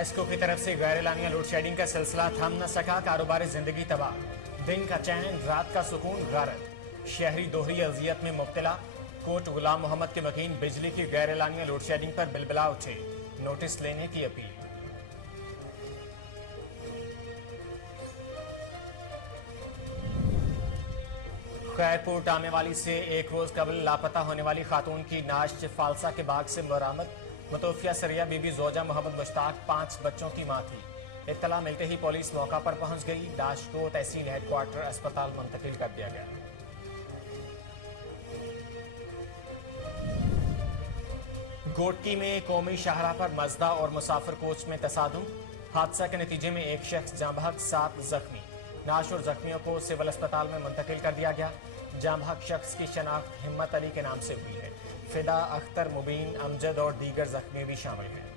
नेस्को की तरफ से गैर एलानिया लोड शेडिंग का सिलसिला थम न सका, कारोबारी जिंदगी तबाह। दिन का चैन, रात का सुकून गारत। शहरी दोहरी अजियत में मुब्तला। कोट गुलाम मोहम्मद के मकीन बिजली की गैर एलानिया लोड शेडिंग पर बिलबिला उठे, नोटिस लेने की अपील। खैरपुर टामेवाली से एक रोज कबल लापता होने वाली खातून की नाश फालसा के बाग से बरामद। मुतवफ़िया सरिया बीबी जोजा मोहम्मद मुश्ताक 5 बच्चों की मां थी। इत्तला मिलते ही पुलिस मौका पर पहुंच गई। लाश को तहसील हेडक्वार्टर अस्पताल मुंतकिल कर दिया गया। गोटकी में कौमी शाहराह पर मजदा और मुसाफिर कोच में तसादुम। हादसा के नतीजे में एक शख्स जाँ बहक, 7 जख्मी। नाश और जख्मियों को सिविल अस्पताल में मुंतकिल कर दिया गया। जाँ बहक शख्स की शनाख्त हिम्मत अली के नाम से हुई है। फिदा, अख्तर, मुबीन, अमजद और दीगर जख्मी भी शामिल हैं।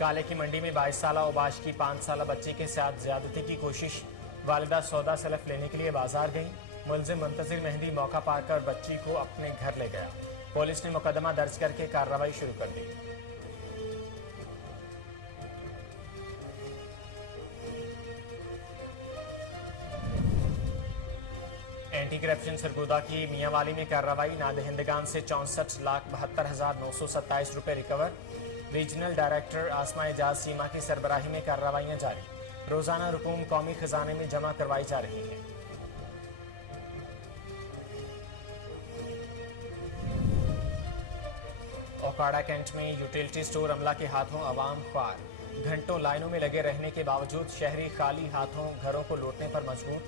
काले की मंडी में 22 साला ओबाश की 5 साला बच्ची के साथ ज्यादती की कोशिश। वालिदा सौदा सलफ लेने के लिए बाजार गई। मुलजिम मुंतजिर मेहंदी मौका पाकर बच्ची को अपने घर ले गया। पुलिस ने मुकदमा दर्ज करके कार्रवाई शुरू कर दी। एंटी करप्शन सरगोदा की मियांवाली में कार्रवाई। नादहिंदगान से 64,72,927 रुपए रिकवर। रीजनल डायरेक्टर आसमा एजाज सीमा की सरबराही में कार्रवाइयां जारी। रोजाना रकूम कौमी खजाने में जमा करवाई जा रही हैं। ओकाड़ा कैंट में यूटिलिटी स्टोर अमला के हाथों अवाम ख्वार। घंटों लाइनों में लगे रहने के बावजूद शहरी खाली हाथों घरों को लूटने पर मजबूर।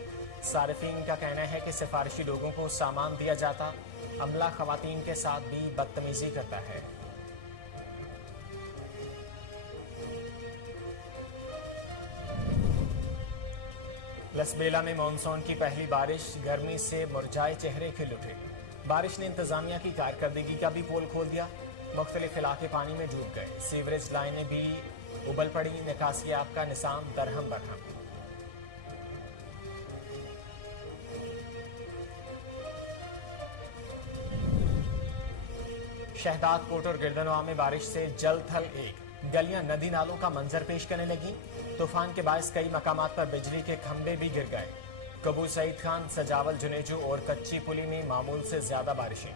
सारिफीन का कहना है कि सिफारिशी लोगों को सामान दिया जाता, अमला खवातीन के साथ भी बदतमीजी करता है। लसबेला में मानसून की पहली बारिश, गर्मी से मुरझाए चेहरे खिल उठे। बारिश ने इंतजामिया की कारकर्दगी का भी पोल खोल दिया। मुख्तलिफ इलाके पानी में डूब गए। सीवरेज लाइनें भी उबल पड़ी। निकासियाब का निज़ाम दरहम बरहम। शहदाद कोट और गिरदनवा में बारिश से जल थल एक। गलियां नदी नालों का मंजर पेश करने लगी। तूफान के बायस कई मकामात पर बिजली के खंभे भी गिर गए। कबूल सईद खान, सजावल, जुनेजू और कच्ची पुली में मामूल से ज्यादा बारिशें।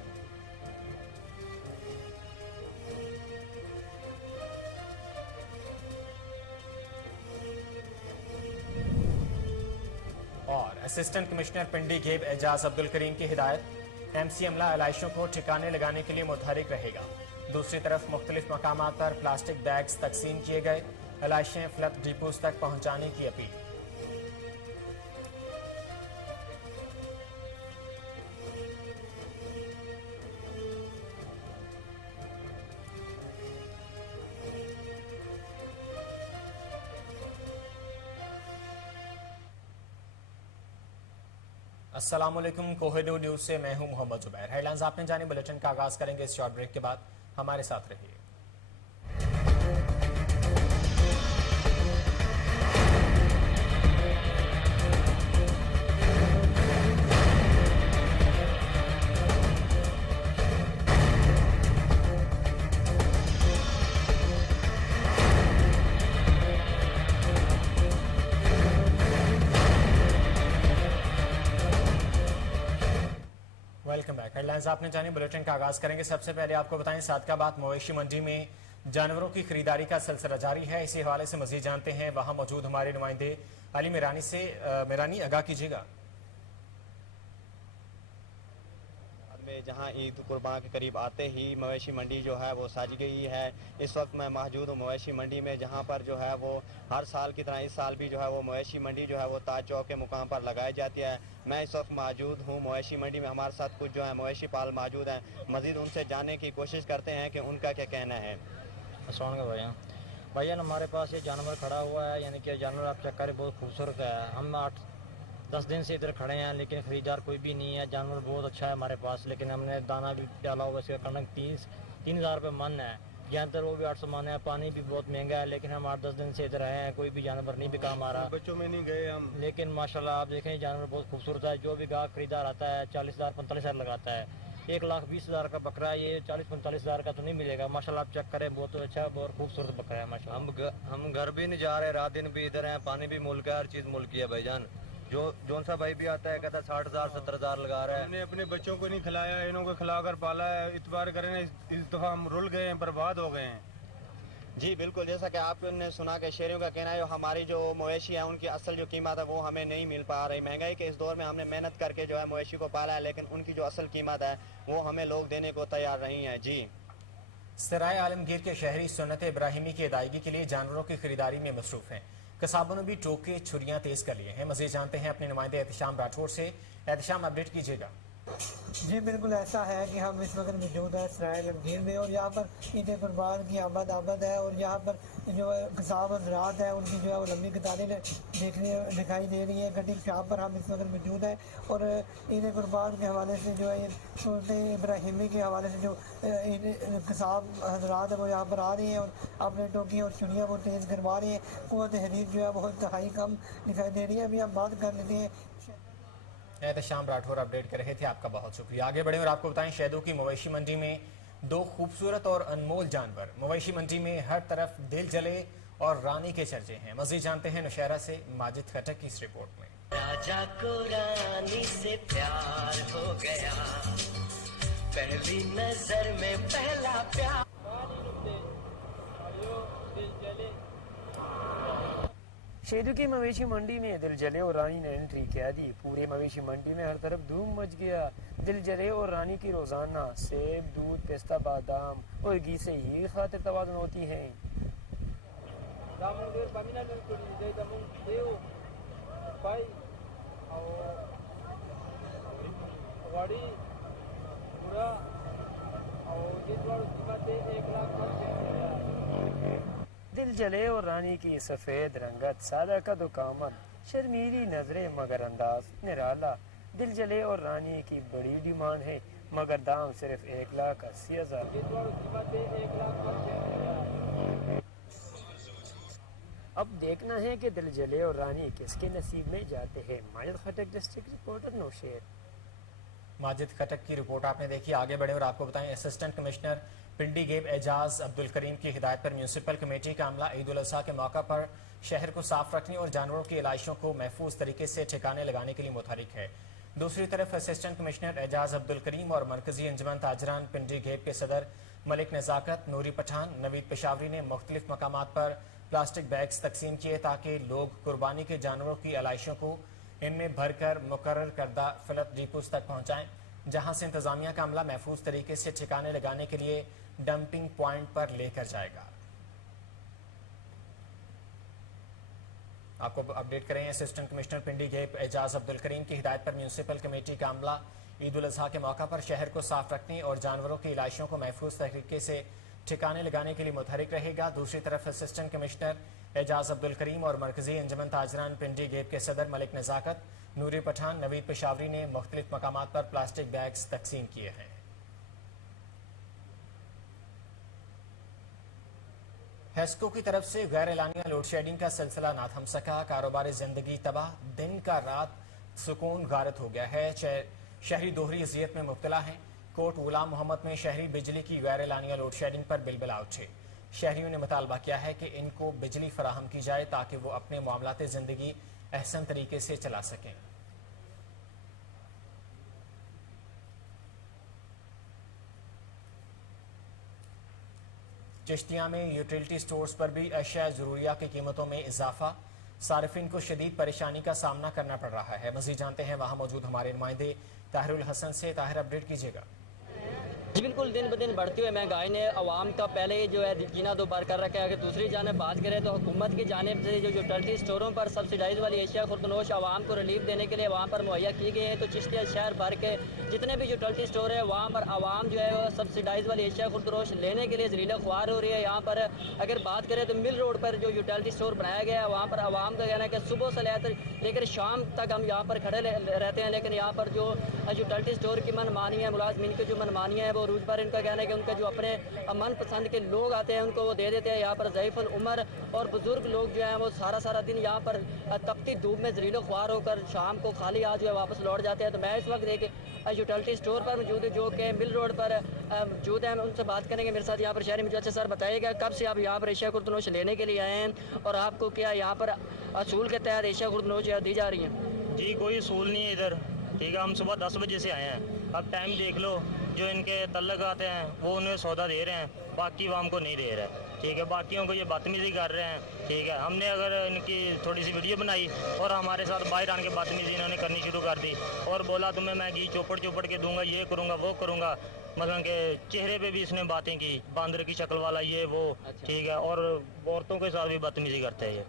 और असिस्टेंट कमिश्नर पिंडी घेब एजाज अब्दुल करीम की हिदायत। एमसी अमला एलाइशों को ठिकाने लगाने के लिए मुतहरिक रहेगा। दूसरी तरफ मुख्तलिफ मकामात पर प्लास्टिक बैग्स तकसीम किए गए। एलाइशें फ्लड डिपोज तक पहुंचाने की अपील। अस्सलामुअलैकुम, कोहिनूर न्यूज से मैं हूं मोहम्मद जुबैर। हेडलाइंस आपने जानी। बुलेटिन का आगाज करेंगे इस शॉर्ट ब्रेक के बाद। हमारे साथ रहिए। Welcome back. हेडलाइंस आपने जानी। बुलेटिन का आगाज करेंगे। सबसे पहले आपको बताएं, सादकाबाद मवेशी मंडी में जानवरों की खरीदारी का सिलसिला जारी है। इसी हवाले से मजीद जानते हैं वहां मौजूद हमारे नुमाइंदे अली मिरानी से। मिरानी, आगाह कीजिएगा। में जहां ईद कुर्बान के करीब आते ही मवेशी मंडी जो है वो सज गई है। इस वक्त मैं मौजूद हूँ मवेशी मंडी में, जहां पर जो है वो हर साल की तरह इस साल भी जो है वो मवेशी मंडी जो है वो ताज चौक के मुकाम पर लगाई जाती है। मैं इस वक्त मौजूद हूँ मवेशी मंडी में। हमारे साथ कुछ जो है मवेशी पाल मौजूद हैं। मजीद उनसे जानने की कोशिश करते हैं कि उनका क्या कहना है। अस्सलाम भैया, हमारे पास ये जानवर खड़ा हुआ है, यानी कि जानवर आप चेक करें, बहुत खूबसूरत है। हम 8-10 दिन से इधर खड़े हैं, लेकिन ख़रीदार कोई भी नहीं है। जानवर बहुत अच्छा है हमारे पास, लेकिन हमने दाना भी डाला हुआ। इसका कणक 3,000 रुपये मन है। यहाँ पर वो भी 800 मन है। पानी भी बहुत महंगा है, लेकिन हम 8-10 दिन से इधर आए हैं, कोई भी जानवर नहीं बिका हमारा। बच्चों में नहीं गए हम, लेकिन माशाल्लाह आप देखें जानवर बहुत खूबसूरत है। जो भी गाहक खरीदार आता है 40,000 45,000 लगाता है। 1,20,000 का बकरा ये 40-45,000 का तो नहीं मिलेगा। माशाल्लाह आप चेक करें, बहुत अच्छा, बहुत खूबसूरत बकरा है माशाल्लाह। हम घर भी नहीं जा रहे, रात दिन भी इधर हैं, पानी भी मुल्क है, हर चीज मुल्क की है भाईजान। जो सा भाई भी आता है कहता है 60,000 70,000 लगा रहा है। हमने अपने बच्चों को नहीं खिलाया, इन्हों को खिलाकर पाला है। इतबार करें, इस दफा हम रुल गए हैं, बर्बाद हो गए हैं। जी बिल्कुल, जैसा कि आपने सुना कि शहरियों का कहना है हमारी जो मवेशी है उनकी असल जो कीमत है वो हमें नहीं मिल पा रही। महंगाई के इस दौर में हमने मेहनत करके जो है मवेशी को पाला है, लेकिन उनकी जो असल कीमत है वो हमें लोग देने को तैयार नहीं है। जी, सराय आलमगीर के शहरी सुन्नत इब्राहिमी की अदायगी के लिए जानवरों की खरीदारी में मसरूफ हैं। कसाबों ने भी टोके छुरियां तेज कर लिए हैं। मजीद जानते हैं अपने नुमाइंदे एहतशाम राठौर से। एहतशाम, अपडेट कीजिएगा। जी बिल्कुल ऐसा है कि हम इस वक्त मौजूद है सराय आलमगीर में, और यहाँ पर ईद कुर्बान की आमद है, और यहाँ पर जो कसाब हज़रात है उनकी जो है वो लंबी कतारें दिखाई दे रही है। कटिंग शॉप पर हम इस वक्त मौजूद है, और ईद कुर्बान के हवाले से जो है सुन्नत इब्राहिमी के हवाले से जो कसाब हज़रात है वो यहाँ पर आ रही हैं और अपने टोकी और चुड़ियाँ वो तेज़ करवा रही हैं। वो तहरीर जो है बहुत इंतहाई कम दिखाई दे रही है। अभी हम बात कर लेते हैं। एहतशाम राठौर अपडेट कर रहे थे, आपका बहुत शुक्रिया। आगे बढ़े और आपको बताएं, शहदों की मवेशी मंडी में दो खूबसूरत और अनमोल जानवर। मवेशी मंडी में हर तरफ दिल जले और रानी के चर्चे हैं। मजीद जानते हैं नौशहरा से माजिद खटक की इस रिपोर्ट में। राजा को रानी से प्यार हो गया, पहली नजर में पहला प्यार। शेदू की मवेशी मंडी में दिल जले और रानी ने एंट्री किया दी। पूरे मवेशी मंडी में हर तरफ धूम मच गया। दिल जले और रानी की रोजाना सेब, दूध, पिस्ता, बादाम और घी से ही खातिर तवाज़ुन होती है। दिल जले और रानी की सफेद रंगत, सादा का दुकामन, शर्मीली नजरे मगर अंदाज निराला। दिल जले और रानी की बड़ी डिमांड है, मगर दाम सिर्फ 1,80,000। अब देखना है कि दिल जले और रानी किसके नसीब में जाते हैं। माजिद खटक, डिस्ट्रिक्ट रिपोर्टर, नौशहर। माजिद खटक की रिपोर्ट आपने देखी। आगे बढ़े और आपको बताएं, असिस्टेंट कमिश्नर पिंडी गेब एजाज अब्दुल करीम की हिदायत पर म्यूनसिपल कमेटी का अमला ईद उल अजहा के मौका पर शहर को साफ रखने और जानवरों की इलाइशों को महफूज तरीके से ठिकाने लगाने के लिए मुतहरिक है। दूसरी तरफ असिस्टेंट कमिश्नर एजाज अब्दुल करीम और मरकजी अंजुमन ताजरान पिंडी गेब के सदर मलिक नज़ाकत, नूरी पठान, नवीद पेशावरी ने मुख्तलिफ मकामात पर प्लास्टिक बैग्स तकसीम किए ताकि लोग कुर्बानी के जानवरों की इलाइशों को इनमें भरकर मुकर्रर करदा फिलत डिपोज तक पहुँचाएँ, जहाँ से इंतजामिया का अमला महफूज तरीके से ठिकाने लगाने के लिए डंपिंग पॉइंट पर लेकर जाएगा। आपको अपडेट करें, असिस्टेंट कमिश्नर पिंडी गेब एजाज अब्दुल करीम की हिदायत पर म्यूनसिपल कमेटी का अमला ईद उल अजहा के मौका पर शहर को साफ रखने और जानवरों की इलाइशों को महफूज तरीके से ठिकाने लगाने के लिए मुतहरिक रहेगा। दूसरी तरफ असिस्टेंट कमिश्नर एजाज अब्दुल करीम और मरकजी अंजुमन ताजरान पिंडी गेब के सदर मलिक नज़ाकत, नूरी पठान, नवीद पेशावरी ने मुख्तलिफ मकामात पर प्लास्टिक बैग्स तकसीम किए हैं। हेस्को की तरफ से गैर एलानिया लोड शेडिंग का सिलसिला ना थम सका। कारोबारी जिंदगी तबाह, दिन का रात सुकून गारत हो गया है। शहरी दोहरी अजियत में मुब्तला हैं। कोट गुलाम मोहम्मद में शहरी बिजली की गैर एलानिया लोड शेडिंग पर बिलबिला उठे। शहरियों ने मुतालबा किया है कि इनको बिजली फराहम की जाए ताकि वो अपने मामलाते ज़िंदगी अहसन तरीके से चला सकें। चिश्तिया में यूटिलिटी स्टोर्स पर भी अशिया ज़रूरिया की कीमतों में इजाफा। सारिफिन को शदीद परेशानी का सामना करना पड़ रहा है। मज़ीद जानते हैं वहाँ मौजूद हमारे नुमाइंदे ताहिरुल हसन से। ताहिर, अपडेट कीजिएगा। जी बिल्कुल, दिन ब दिन बढ़ती हुई महंगाई ने आवाम का पहले ही जो है जीना दो बार कर रखा है। अगर दूसरी जानब बात करें तो हुकूमत की जानिब से जो यूटिलिटी स्टोरों पर सब्सिडाइज वाली एशिया खुर्दनोश आवाम को रिलीफ देने के लिए वहाँ पर मुहैया की गई है। तो चिश्तिया शहर भर के जितने भी यूटिलिटी स्टोर है वहाँ पर आवाम जो है वो सब्सिडाइज वाली एशिया खुर्दनोश लेने के लिए जलीला ख्वार हो रही है। यहाँ पर अगर बात करें तो मिल रोड पर जो यूटिलिटी स्टोर बनाया गया है वहाँ पर आवाम का कहना है कि सुबह से लेकर शाम तक हम यहाँ पर खड़े रहते हैं, लेकिन यहाँ पर जो यूटिलिटी स्टोर की मनमानी है, मुलाजमीन की जो मनमानी है वो अरूज पर इनका कहना है कि उनका जो अपने मन पसंद के लोग आते हैं उनको वो दे देते हैं। यहाँ पर ज़ईफ़ुल उम्र और बुज़ुर्ग लोग जो हैं वो सारा दिन यहाँ पर तपती धूप में ज़रीलो ख्वार होकर शाम को खाली हाथ जो है वापस लौट जाते हैं। तो मैं इस वक्त एक यूटिलिटी स्टोर पर मौजूद है जो कि मिल रोड पर मौजूद है, उनसे बात करेंगे। मेरे साथ यहाँ पर शहरी मुझे सर बताइएगा कब से आप यहाँ पर एशिया खुर्दनोश लेने के लिए आए हैं और आपको क्या यहाँ पर असूल के तहत एशिया खुर्दनोश दी जा रही है? जी कोई असूल नहीं है इधर, ठीक है। हम सुबह 10 बजे से आए हैं, अब टाइम देख लो। जो इनके तल्लक आते हैं वो उन्हें सौदा दे रहे हैं, बाकी वाम को नहीं दे रहे हैं, ठीक है। बाकियों को ये बदतमीज़ी कर रहे हैं, ठीक है। हमने अगर इनकी थोड़ी सी वीडियो बनाई और हमारे साथ बाहर आने के बदतमीज़ी इन्होंने करनी शुरू कर दी और बोला तुम्हें मैं घी चौपड़ के दूंगा, ये करूँगा वो करूँगा। मतलब के चेहरे पे भी इसने बातें की, बांदर की शक्ल वाला ये वो, ठीक है। और औरतों के साथ भी बदतमीज़ी करते हैं ये।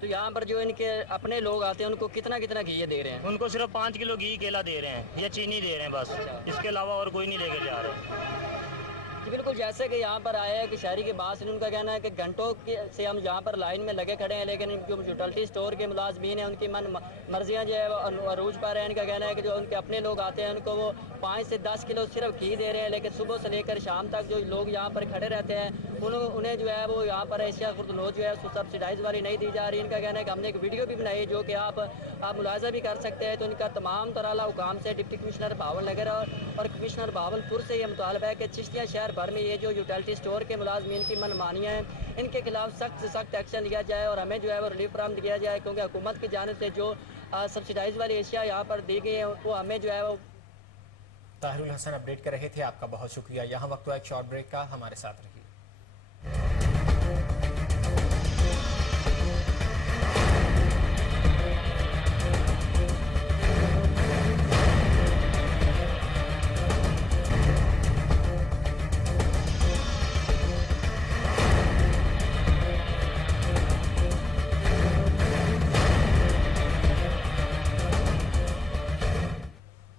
तो यहाँ पर जो इनके अपने लोग आते हैं उनको कितना घी ये दे रहे हैं? उनको सिर्फ 5 किलो घी केला दे रहे हैं या चीनी दे रहे हैं बस, इसके अलावा और कोई नहीं लेकर जा रहे। जी बिल्कुल, जैसे कि यहाँ पर आया है कि शहरी के बाद उनका कहना है कि घंटों से हम यहाँ पर लाइन में लगे खड़े हैं, लेकिन जो यूटिलिटी स्टोर के मुलाजमीन हैं उनकी मन मर्जियाँ जो है वो अरूज पर है। इनका कहना है कि जो उनके अपने लोग आते हैं उनको वो 5 से 10 किलो सिर्फ घी दे रहे हैं, लेकिन सुबह से लेकर शाम तक जो लोग यहाँ पर खड़े रहते हैं उन्हें जो है वो यहाँ पर एशिया खुर्दनोश जो है उसको सब्सिडाइज वाली नहीं दी जा रही। इनका कहना है कि हमने एक वीडियो भी बनाई जो कि आप मुलाजा भी कर सकते हैं। तो इनका तमाम तरह हुकाम से डिप्टी कमिश्नर बहावल नगर और कमिश्नर बहावलपुर से ये मुतालबा है कि चिश्तिया शहर भर में ये जो यूटिलिटी स्टोर के मुलाजमीन की मनमानियाँ हैं इनके खिलाफ सख्त से सख्त एक्शन लिया जाए और हमें जो है वो रिलीफ फराहम किया जाए, क्योंकि हुकूमत की जानिब से जो सब्सिडाइज वाली एशिया यहाँ पर दी गई है वो हमें जो है वो। ताहिरुल हसन अपडेट कर रहे थे, आपका बहुत शुक्रिया। यहाँ वक्त हुआ एक शॉर्ट ब्रेक का, हमारे साथ रहिए।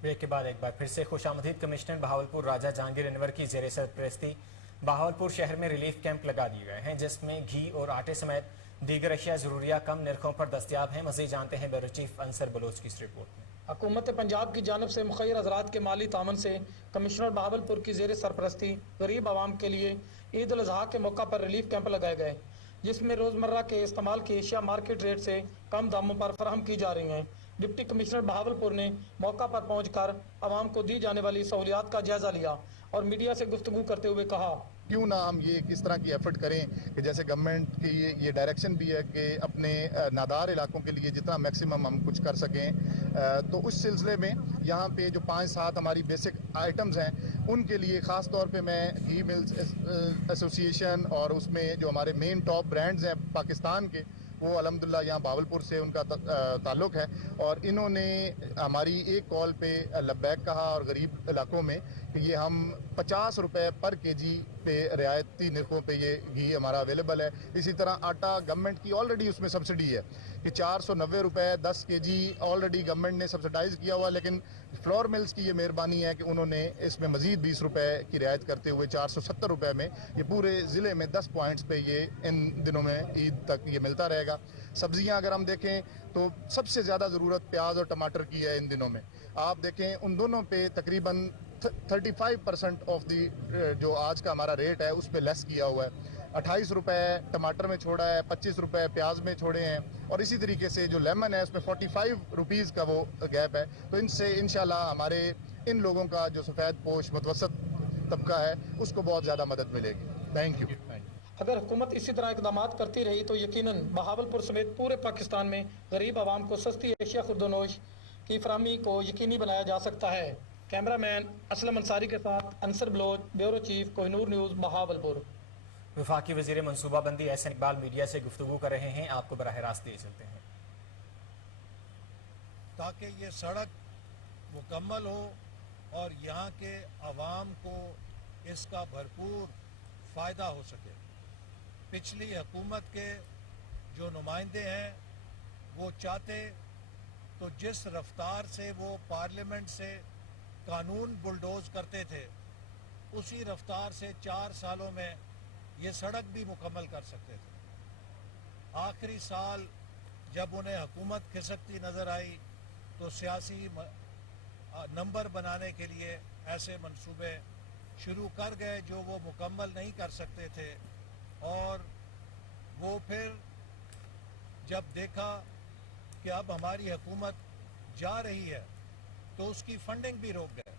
ब्रेक के बाद एक बार फिर से खुशामदीद। कमिश्नर बहावलपुर राजा जहांगीर अनवर की ज़ेर सरपरस्ती बहावलपुर शहर में रिलीफ कैंप लगा दिए गए हैं, जिसमें घी और आटे समेत दीगर अशिया ज़रूरिया कम नरखों पर दस्तियाब हैं। मज़ीद जानते हैं ब्यूरो चीफ अंसर बलोच की इस रिपोर्ट में। हुकूमत पंजाब की जानब से मुखैर हज़रात के माली तामन से कमिश्नर बहावलपुर की ज़ेर सरपरस्ती गरीब आवाम के लिए ईद उल अज़हा के मौका पर रिलीफ कैंप लगाए गए, जिसमें रोज़मर्रा के इस्तेमाल की एशिया मार्केट रेट से कम दामों पर फराहम की जा रही हैं। डिप्टी कमिश्नर बहावलपुर ने मौका पर पहुंचकर आवाम को दी जाने वाली सहूलियात का जायजा लिया और मीडिया से गुफ्तगू करते हुए कहा, क्यों ना हम ये किस तरह की एफर्ट करें कि जैसे गवर्नमेंट की ये डायरेक्शन भी है कि अपने नादार इलाकों के लिए जितना मैक्सिमम हम कुछ कर सकें। तो उस सिलसिले में यहाँ पे जो 5-7 हमारी बेसिक आइटम्स हैं उनके लिए ख़ास तौर पे मैं घी मिल्स एसोसिएशन और उसमें जो हमारे मेन टॉप ब्रांड्स हैं पाकिस्तान के, वो अल्हम्दुलिल्लाह यहाँ बावलपुर से उनका ताल्लुक़ है और इन्होंने हमारी एक कॉल पे लब्बैक कहा और गरीब इलाकों में कि ये हम 50 रुपए पर केजी पे रियायती नरखों पे ये घी हमारा अवेलेबल है। इसी तरह आटा गवर्नमेंट की ऑलरेडी उसमें सब्सिडी है कि 490 रुपए 10 केजी ऑलरेडी गवर्नमेंट ने सब्सिडाइज़ किया हुआ, लेकिन फ्लोर मिल्स की ये मेहरबानी है कि उन्होंने इसमें मज़ीद 20 रुपए की रियायत करते हुए 470 रुपए में ये पूरे ज़िले में 10 पॉइंट्स पे ये इन दिनों में ईद तक ये मिलता रहेगा। सब्जियां अगर हम देखें तो सबसे ज़्यादा ज़रूरत प्याज और टमाटर की है इन दिनों में। आप देखें उन दोनों पे तकरीबन 35% ऑफ दी जो आज का हमारा रेट है उस पर लेस किया हुआ है। 28 रुपए टमाटर में छोड़ा है, 25 रुपए प्याज में छोड़े हैं और इसी तरीके से जो लेमन है उसमें 45 रुपीज़ का वो गैप है। तो इनसे इंशाल्लाह हमारे इन लोगों का जो सफ़ेद पोश मुतवसत तबका है उसको बहुत ज़्यादा मदद मिलेगी। Thank you. अगर हुकूमत इसी तरह इकदाम करती रही तो यकीनन बहावलपुर समेत पूरे पाकिस्तान में गरीब आवाम को सस्ती एशिया खुर्दनोश की फराहमी को यकीनी बनाया जा सकता है। कैमरामैन असलम अंसारी के साथ Ansar Baloch, bureau chief, Kohinoor news, Bahawalpur. वफाकी वज़ीर मनसूबाबंदी एहसन इकबाल मीडिया से गुफ्तगू कर रहे हैं, आपको बराह रास्त दिए चलते हैं। ताकि ये सड़क मुकम्मल हो और यहाँ के आवाम को इसका भरपूर फ़ायदा हो सके। पिछली हुकूमत के जो नुमाइंदे हैं वो चाहते तो जिस रफ्तार से वो पार्लियामेंट से कानून बुलडोज करते थे उसी रफ्तार से 4 सालों में ये सड़क भी मुकम्मल कर सकते थे। आखिरी साल जब उन्हें हुकूमत खिसकती नज़र आई तो सियासी नंबर बनाने के लिए ऐसे मंसूबे शुरू कर गए जो वो मुकम्मल नहीं कर सकते थे, और वो फिर जब देखा कि अब हमारी हुकूमत जा रही है तो उसकी फंडिंग भी रोक गए।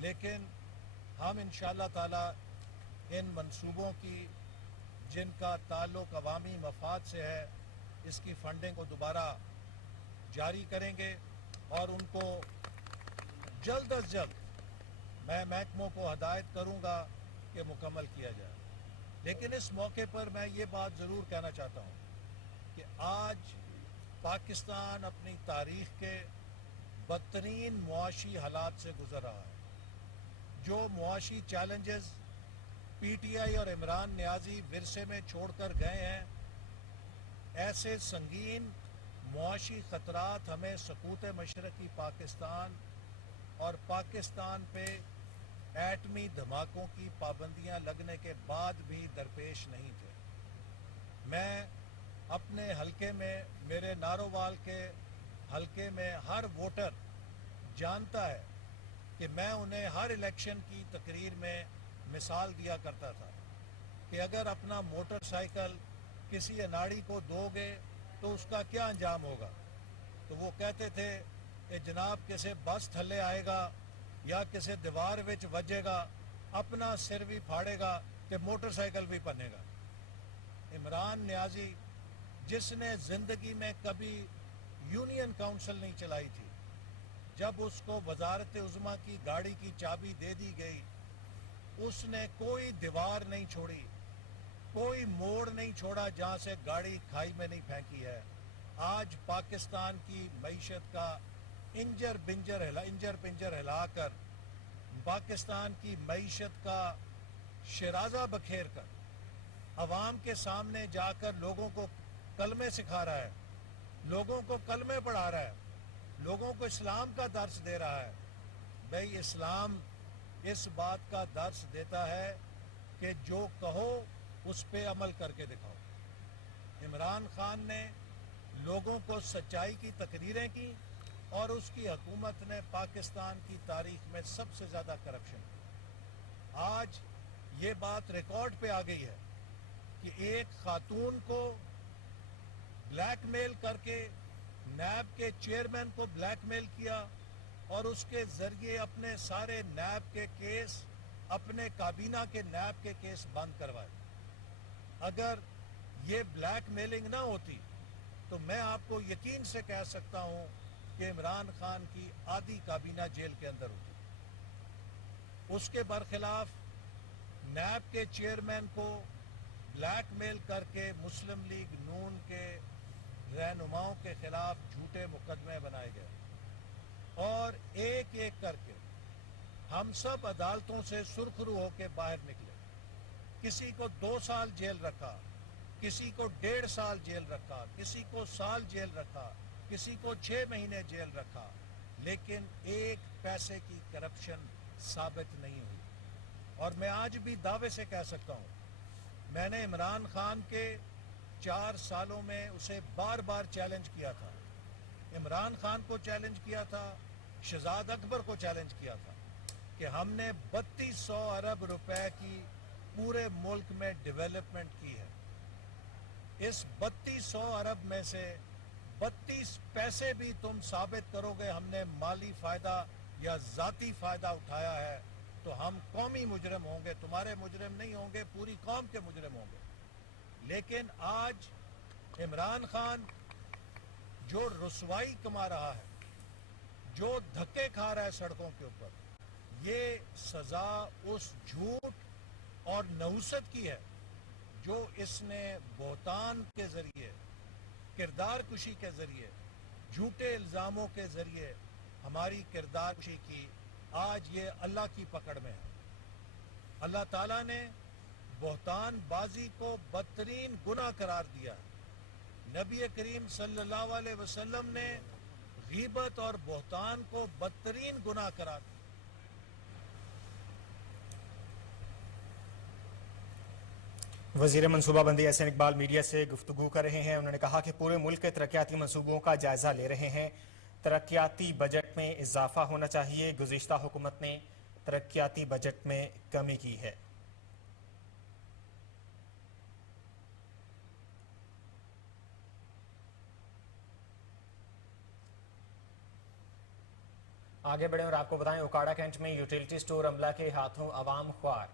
लेकिन हम इंशाअल्लाह ताला इन मंसूबों की जिनका ताल्लुक अवामी मफाद से है, इसकी फंडिंग को दोबारा जारी करेंगे और उनको जल्द अज जल्द मैं महकमों को हदायत करूंगा कि मुकम्मल किया जाए। लेकिन इस मौके पर मैं ये बात ज़रूर कहना चाहता हूँ कि आज पाकिस्तान अपनी तारीख के बदतरीन मुआशी हालात से गुजर रहा है। जो मुआशी चैलेंजेस पीटीआई और इमरान नियाजी विरसे में छोड़कर गए हैं, ऐसे संगीन मुआशी ख़तरात हमें सकूत मशरक़ी पाकिस्तान और पाकिस्तान पे एटमी धमाकों की पाबंदियां लगने के बाद भी दरपेश नहीं थे। मैं अपने हलके में, मेरे नारोवाल के हलके में हर वोटर जानता है कि मैं उन्हें हर इलेक्शन की तकरीर में मिसाल दिया करता था कि अगर अपना मोटरसाइकिल किसी अनाड़ी को दोगे तो उसका क्या अंजाम होगा। तो वो कहते थे कि जनाब किसी बस थले आएगा या किसी दीवार विच वजेगा, अपना सिर भी फाड़ेगा कि मोटरसाइकिल भी बनेगा। इमरान नियाजी जिसने ज़िंदगी में कभी यूनियन काउंसिल नहीं चलाई थी, जब उसको वजारत उज़्मा की गाड़ी की चाबी दे दी गई, उसने कोई दीवार नहीं छोड़ी, कोई मोड़ नहीं छोड़ा जहाँ से गाड़ी खाई में नहीं फेंकी है। आज पाकिस्तान की मईशत का इंजर पिंजर हिलाकर पाकिस्तान की मईशत का शराजा बखेर कर अवाम के सामने जाकर लोगों को कलमे सिखा रहा है, लोगों को कलमे पढ़ा रहा है, लोगों को इस्लाम का दर्स दे रहा है। भाई इस्लाम इस बात का दर्स देता है कि जो कहो उस पे अमल करके दिखाओ। इमरान खान ने लोगों को सच्चाई की तकरीरें की और उसकी हुकूमत ने पाकिस्तान की तारीख में सबसे ज़्यादा करप्शन की। आज ये बात रिकॉर्ड पे आ गई है कि एक खातून को ब्लैकमेल करके नैब के चेयरमैन को ब्लैकमेल किया और उसके ज़रिए अपने सारे नैब के केस, अपने काबीना के नैब के केस बंद करवाए। अगर ये ब्लैकमेलिंग ना होती तो मैं आपको यकीन से कह सकता हूँ कि इमरान खान की आधी काबीना जेल के अंदर होती। उसके बरखिलाफ नैब के चेयरमैन को ब्लैकमेल करके मुस्लिम लीग नून के रहनुमाओं के खिलाफ झूठे मुकदमे बनाए गए और एक एक करके हम सब अदालतों से सुरखरू होकर बाहर निकले। किसी को 2 साल जेल रखा, किसी को 1.5 साल जेल रखा, किसी को साल जेल रखा, किसी को 6 महीने जेल रखा, लेकिन एक पैसे की करप्शन साबित नहीं हुई। और मैं आज भी दावे से कह सकता हूँ, मैंने इमरान खान के 4 सालों में उसे बार बार चैलेंज किया था। इमरान खान को चैलेंज किया था, शहजाद अकबर को चैलेंज किया था कि हमने 3200 अरब रुपए की पूरे मुल्क में डेवलपमेंट की है। इस 3200 अरब में से 32 पैसे भी तुम साबित करोगे हमने माली फ़ायदा या ज़ाती फ़ायदा उठाया है तो हम कौमी मुजरिम होंगे, तुम्हारे मुजरिम नहीं होंगे, पूरी कौम के मुजरिम होंगे। लेकिन आज इमरान खान जो रुसवाई कमा रहा है, जो धक्के खा रहा है सड़कों के ऊपर, ये सज़ा उस झूठ और नहुसत की है जो इसने बोहतान के ज़रिए, किरदार कुशी के ज़रिए, झूठे इल्ज़ामों के ज़रिए हमारी किरदार कुशी की। आज ये अल्लाह की पकड़ में है। अल्लाह ताला ने बोहतान बाजी को बदतरीन गुनाह करार दिया है। नबी करीम सल्लल्लाहु अलैहि वसल्लम ने गीबत और बोहतान को बदतरीन गुनाह करार दिया। वज़ीर मनसूबाबंदी एहसन इकबाल मीडिया से गुफ्तगू कर रहे हैं। उन्होंने कहा कि पूरे मुल्क के तरक्याती मनसूबों का जायज़ा ले रहे हैं। तरक्याती बजट में इजाफा होना चाहिए। गुज़िश्ता हुकूमत ने तरक्याती बजट में कमी की है। आगे बढ़े और आपको बताएं, उकाड़ा कैंट में यूटिलिटी स्टोर अमला के हाथों अवाम ख्वार।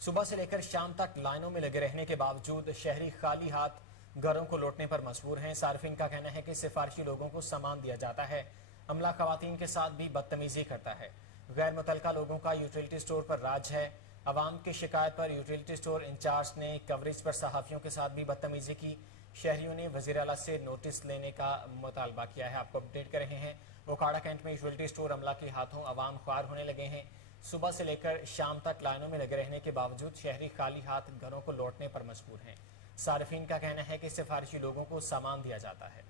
सुबह से लेकर शाम तक लाइनों में लगे रहने के बावजूद शहरी खाली हाथ घरों को लौटने पर मजबूर हैं। सार्फिन का कहना है कि सिफारिशी लोगों को सामान दिया जाता है, अमला खवातीन के साथ भी बदतमीजी करता है। गैर मुतलका लोगों का यूटिलिटी स्टोर पर राज है। अवाम की शिकायत पर यूटिलिटी स्टोर इंचार्ज ने कवरेज पर सहाफ़ियों के साथ भी बदतमीजी की। शहरियों ने वज़ीर आला से नोटिस लेने का मुतालबा किया है। आपको अपडेट कर रहे हैं, ओकाड़ा कैंट में यूटिलिटी स्टोर अमला के हाथों अवाम ख्वार होने लगे हैं। सुबह से लेकर शाम तक लाइनों में लगे रहने के बावजूद शहरी खाली हाथ घरों को लौटने पर मजबूर हैं। सार्फिन का कहना है कि सिफारिशी लोगों को सामान दिया जाता है।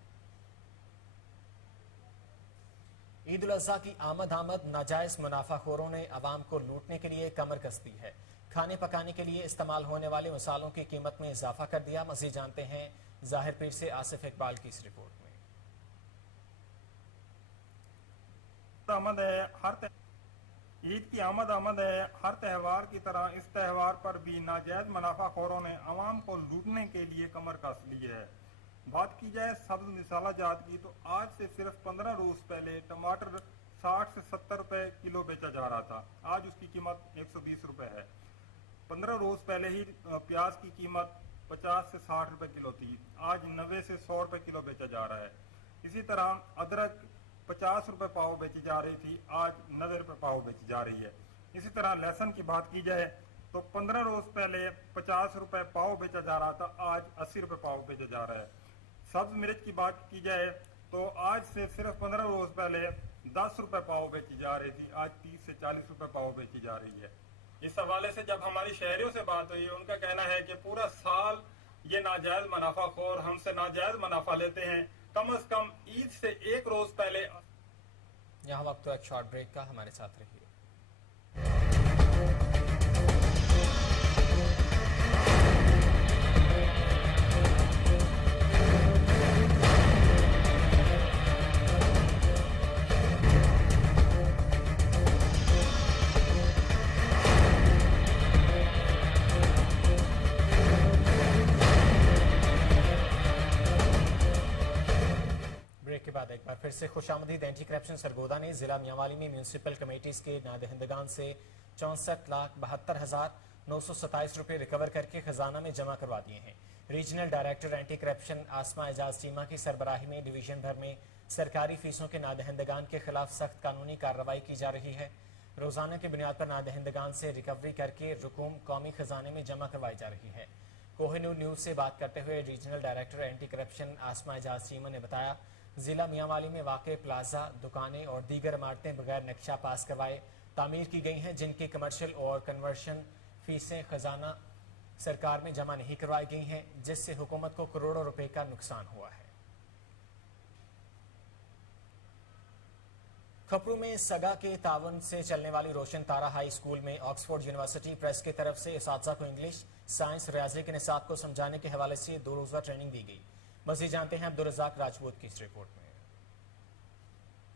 ईद उल अज़हा की आमद नाजायज मुनाफाखोरों ने अवाम को लूटने के लिए कमर कस दी है। खाने पकाने के लिए इस्तेमाल होने वाले मसालों की कीमत में इजाफा कर दिया। मज़ीद जानते हैं ज़ाहिर पीर से आसिफ इकबाल की इस रिपोर्ट में। ईद की आमद है। हर त्यौहार की तरह इस त्यौहार पर भी नाजायज मुनाफाखोरों ने आवाम को लूटने के लिए कमर कस ली है। बात की जाए सब्ज मिसाला जात की तो आज से सिर्फ 15 रोज पहले टमाटर 60 से 70 रुपए किलो बेचा जा रहा था। आज उसकी कीमत 120 रुपए है। 15 रोज पहले ही प्याज की कीमत 50 से 60 रुपए किलो थी, आज 90 से 100 रुपए किलो बेचा जा रहा है। इसी तरह अदरक 50 रुपए पाव बेची जा रही थी, आज 90 रुपए पाव बेची जा रही है। इसी तरह लहसुन की बात की जाए तो 15 रोज पहले 50 रुपए पाव बेचा जा रहा था, आज 80 रुपए पाव बेचा जा रहा है। सब्ज मिर्च की बात की जाए तो आज से सिर्फ 15 रोज पहले 10 रुपए पाव बेची जा रही थी, आज 30 से 40 रुपए पाव बेची जा रही है। इस हवाले से जब हमारी शहरियों से बात हुई, उनका कहना है कि पूरा साल ये नाजायज मुनाफाखोर हमसे नाजायज मुनाफा लेते हैं। कम से कम ईद से एक रोज पहले। यहाँ वक्त एक शॉर्ट ब्रेक का, हमारे साथ रहिए। के बाद एक बार फिर से खुशामदीद। एंटी करप्शन सरगोदा ने जिला मियांवाली में म्यूनसिपल कमेटीज के नादहिंदगान से 64,72,927 रुपए रिकवर करके खजाना में जमा करवा दिए हैं। रीजनल डायरेक्टर एंटी करप्शन आसमा एजाज चीमा की सरबराही में डिवीजन भर में सरकारी फीसों के नादहिंदगान के खिलाफ सख्त कानूनी कार्रवाई की जा रही है। रोजाना की बुनियाद पर नादहिंदगान से रिकवरी करके रकूम कौमी खजाने में जमा करवाई जा रही है। कोहिनूर न्यूज से बात करते हुए रीजनल डायरेक्टर एंटी करप्शन आसमा एजाज चीमा ने बताया, जिला मियांवाली में वाक़े प्लाजा, दुकानें और दीगर इमारतें बगैर नक्शा पास करवाए तामीर की गई हैं, जिनकी कमर्शियल और कन्वर्शन फीसें खजाना सरकार में जमा नहीं करवाई गई हैं, जिससे हुकूमत को करोड़ों रुपए का नुकसान हुआ है। खपरू में सगा के तावन से चलने वाली रोशन तारा हाई स्कूल में ऑक्सफोर्ड यूनिवर्सिटी प्रेस की तरफ से इसातिज़ा को इंग्लिश, साइंस, रियाजी के निसाब को समझाने के हवाले से 2 रोज़ा ट्रेनिंग दी गई। मज़ीद जानते हैं अब्दुल रज़ाक राजपूत की इस रिपोर्ट में।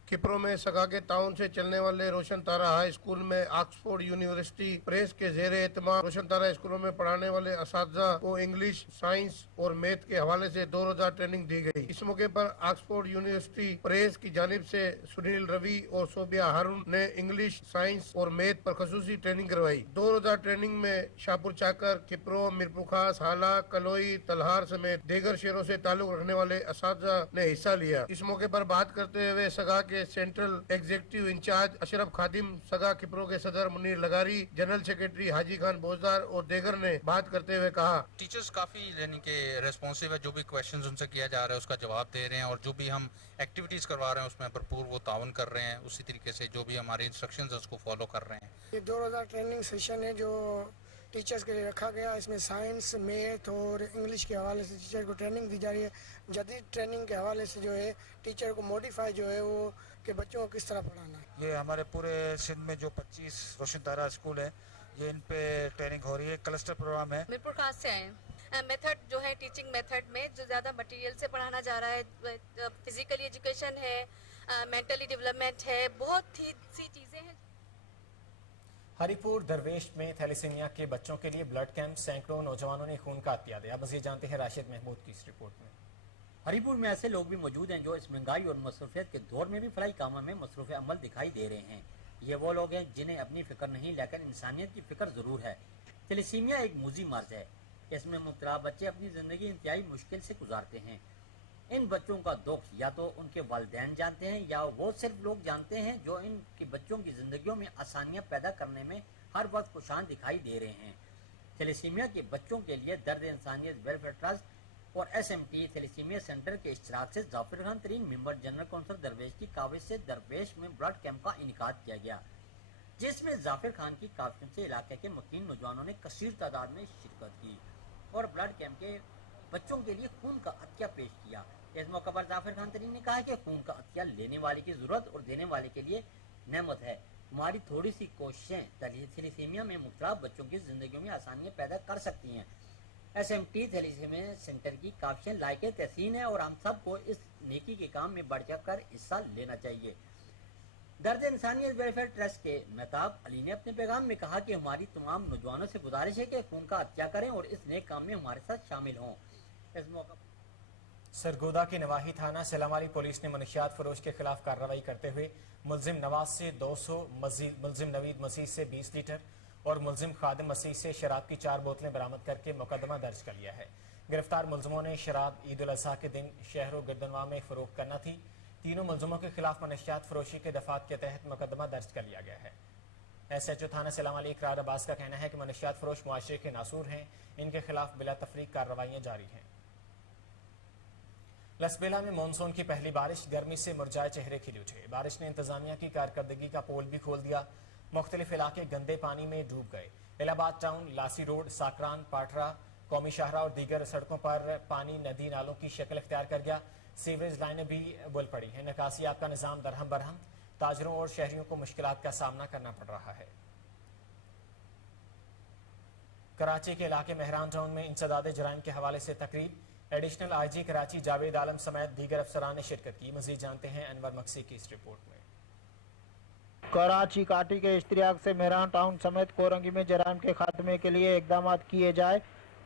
किप्रो में सगा के ताउन से चलने वाले रोशन तारा हाई स्कूल में ऑक्सफोर्ड यूनिवर्सिटी प्रेस के ज़ेर एहतमाम रोशन तारा स्कूलों में पढ़ाने वाले असातिज़ा को इंग्लिश, साइंस और मैथ के हवाले से 2 रोज़ा ट्रेनिंग दी गई। इस मौके पर ऑक्सफोर्ड यूनिवर्सिटी प्रेस की जानिब से सुनील रवि और सोबिया हारून ने इंग्लिश, साइंस और मैथ पर खसूसी ट्रेनिंग करवाई। 2 रोज़ा ट्रेनिंग में शाहपुर चाकर, किप्रो, मिरपुखास, हाला, कलोई, तलहार समेत दीगर शहरों से ताल्लुक रखने वाले असातिज़ा ने हिस्सा लिया। इस मौके पर बात करते हुए सगा के सेंट्रल एग्जीक्यूटिव इंचार्ज अशरफ खादिम, सगा किप्रो के सदर मुनीर लगारी, जनरल सेक्रेटरी हाजी खान बोजदार और दीगर ने बात करते हुए कहा, टीचर्स काफ़ी यानी कि रेस्पॉन्सिव है। जो भी क्वेश्चंस उनसे किया जा रहा है उसका जवाब दे रहे हैं, और जो भी हम एक्टिविटीज़ करवा रहे हैं उसमें भरपूर वो तावन कर रहे हैं। उसी तरीके से जो भी हमारे इंस्ट्रक्शंस है उसको फॉलो कर रहे हैं। ये 2 रोज़ा ट्रेनिंग सेशन है जो टीचर्स के लिए रखा गया। इसमें साइंस, मैथ और इंग्लिश के हवाले से टीचर को ट्रेनिंग दी जा रही है। जदीद ट्रेनिंग के हवाले से जो है टीचर को मॉडिफाई जो है वो कि बच्चों को किस तरह पढ़ाना है। ये हमारे पूरे सिंध में जो 25 रोशन तारा स्कूल है, ये इन पे ट्रेनिंग हो रही है। क्लस्टर प्रोग्राम है। मिरपुर खास से आए। मेथड जो है टीचिंग मेथड में जो ज़्यादा मटेरियल से पढ़ाना जा रहा है, फिजिकली एजुकेशन है, मेंटली डेवलपमेंट है, बहुत ही सी चीज़ें हैं। हरिपुर दरवेश में थैलेसीमिया के बच्चों के लिए ब्लड कैंप, सैकड़ों नौजवानों ने खून का अतिया दिया। मज़ीद जानते हैं राशिद महमूद की इस रिपोर्ट में। हरिपुर में ऐसे लोग भी मौजूद हैं जो इस महंगाई और मसरूफियत के दौर में भी फलाई कामों में मसरूफ अमल दिखाई दे रहे हैं। ये वो लोग हैं जिन्हें अपनी फिक्र नहीं लेकिन इंसानियत की फिक्र जरूर है। थैलेसीमिया एक मूजी मर्ज है। इसमें मुब्तला बच्चे अपनी जिंदगी इंतहाई मुश्किल से गुजारते हैं। इन बच्चों का दुख या तो उनके वालिदैन जानते हैं या वो सिर्फ लोग जानते हैं जो इनके बच्चों की जिंदगियों में आसानियां पैदा करने में हर वक्त खुशान दिखाई दे रहे हैं। थैलेसीमिया के बच्चों के लिए दर्द इंसानियत वेलफेयर ट्रस्ट और SMT थैलेसीमिया सेंटर के इश्तराक से Jafir Khan Tareen member general council दरवेश की काविश से दरवेश में ब्लड कैंप का इनेकाद किया गया, जिसमें जाफिर खान की काविश से इलाके के मुकीम नौजवानों ने कसीर तादाद में शिरकत की और ब्लड कैंप के बच्चों के लिए खून का अतिया पेश किया। इस मौके पर जाफिर खान तरीन ने कहा कि खून का अतिया लेने वाले की जरूरत और देने वाले के लिए नेमत है। हमारी थोड़ी सी कोशिशें थैलेसीमिया में मुब्तला बच्चों की जिंदगी में आसानियां पैदा कर सकती हैं। SMT थैलेसीमिया सेंटर की काविशें लायके तहसीन है और हम सबको इस नेकी के काम में बढ़ चढ़ कर हिस्सा लेना चाहिए। दर्द इंसानियत वेलफेयर ट्रस्ट के मेहताब अली ने अपने पैगाम में कहा कि हमारी तमाम नौजवानों से गुजारिश है कि खून का अतिया करें और इस नेक काम में हमारे साथ शामिल हों। इस मौके सरगोदा की नवाही थाना सेलामारी पुलिस ने मनशियात फरोश के खिलाफ कार्रवाई करते हुए मुलजिम नवाज से 200, मुलजिम नवीद मसीह से 20 लीटर और मुलजिम खादिम मसीह से शराब की 4 बोतलें बरामद करके मुकदमा दर्ज कर लिया है। गिरफ्तार मुलजिमों ने शराब ईद उल अजहा के दिन शहरों गिरदनवा में फरोख्त करना थी। तीनों मुलजिमों के खिलाफ मनशियात फरोशी के दफात के तहत मुकदमा दर्ज कर लिया गया है। SHO थाना सेलामारी इकरार अब्बास का कहना है कि मनशियात फरोश मुआशरे के नासूर हैं, इनके खिलाफ बिला तफरीक कार्रवाइयाँ जारी हैं। लसबेला में मानसून की पहली बारिश, गर्मी से मुरझाए चेहरे खिल उठे। बारिश ने इंतजामिया की कारकर्दगी का पोल भी खोल दिया। मुख्तलिफ इलाके गंदे पानी में डूब गए। इलाहाबाद टाउन, लासी रोड, साकरान, पाटरा, कौमी शाहरा और दीगर सड़कों पर पानी नदी नालों की शक्ल इख्तियार कर गया। सीवरेज लाइनें भी बुल पड़ी हैं। निकासियाब का निज़ाम दरहम बरहम, ताजरों और शहरियों को मुश्किलात का सामना करना पड़ रहा है। कराची के इलाके मेहरान टाउन में इंसदाद जराइम के हवाले से तकरीब, एडिशनल IG कराची जावेद आलम समेत दीगर अफसरान ने शिरकत की। मजीद जानते हैं अनवर मक्सी की इस रिपोर्ट में। कराची काटी के इश्तिराक से मेहरान टाउन समेत कोरंगी में जराइम के खात्मे के लिए इकदाम किए जाए।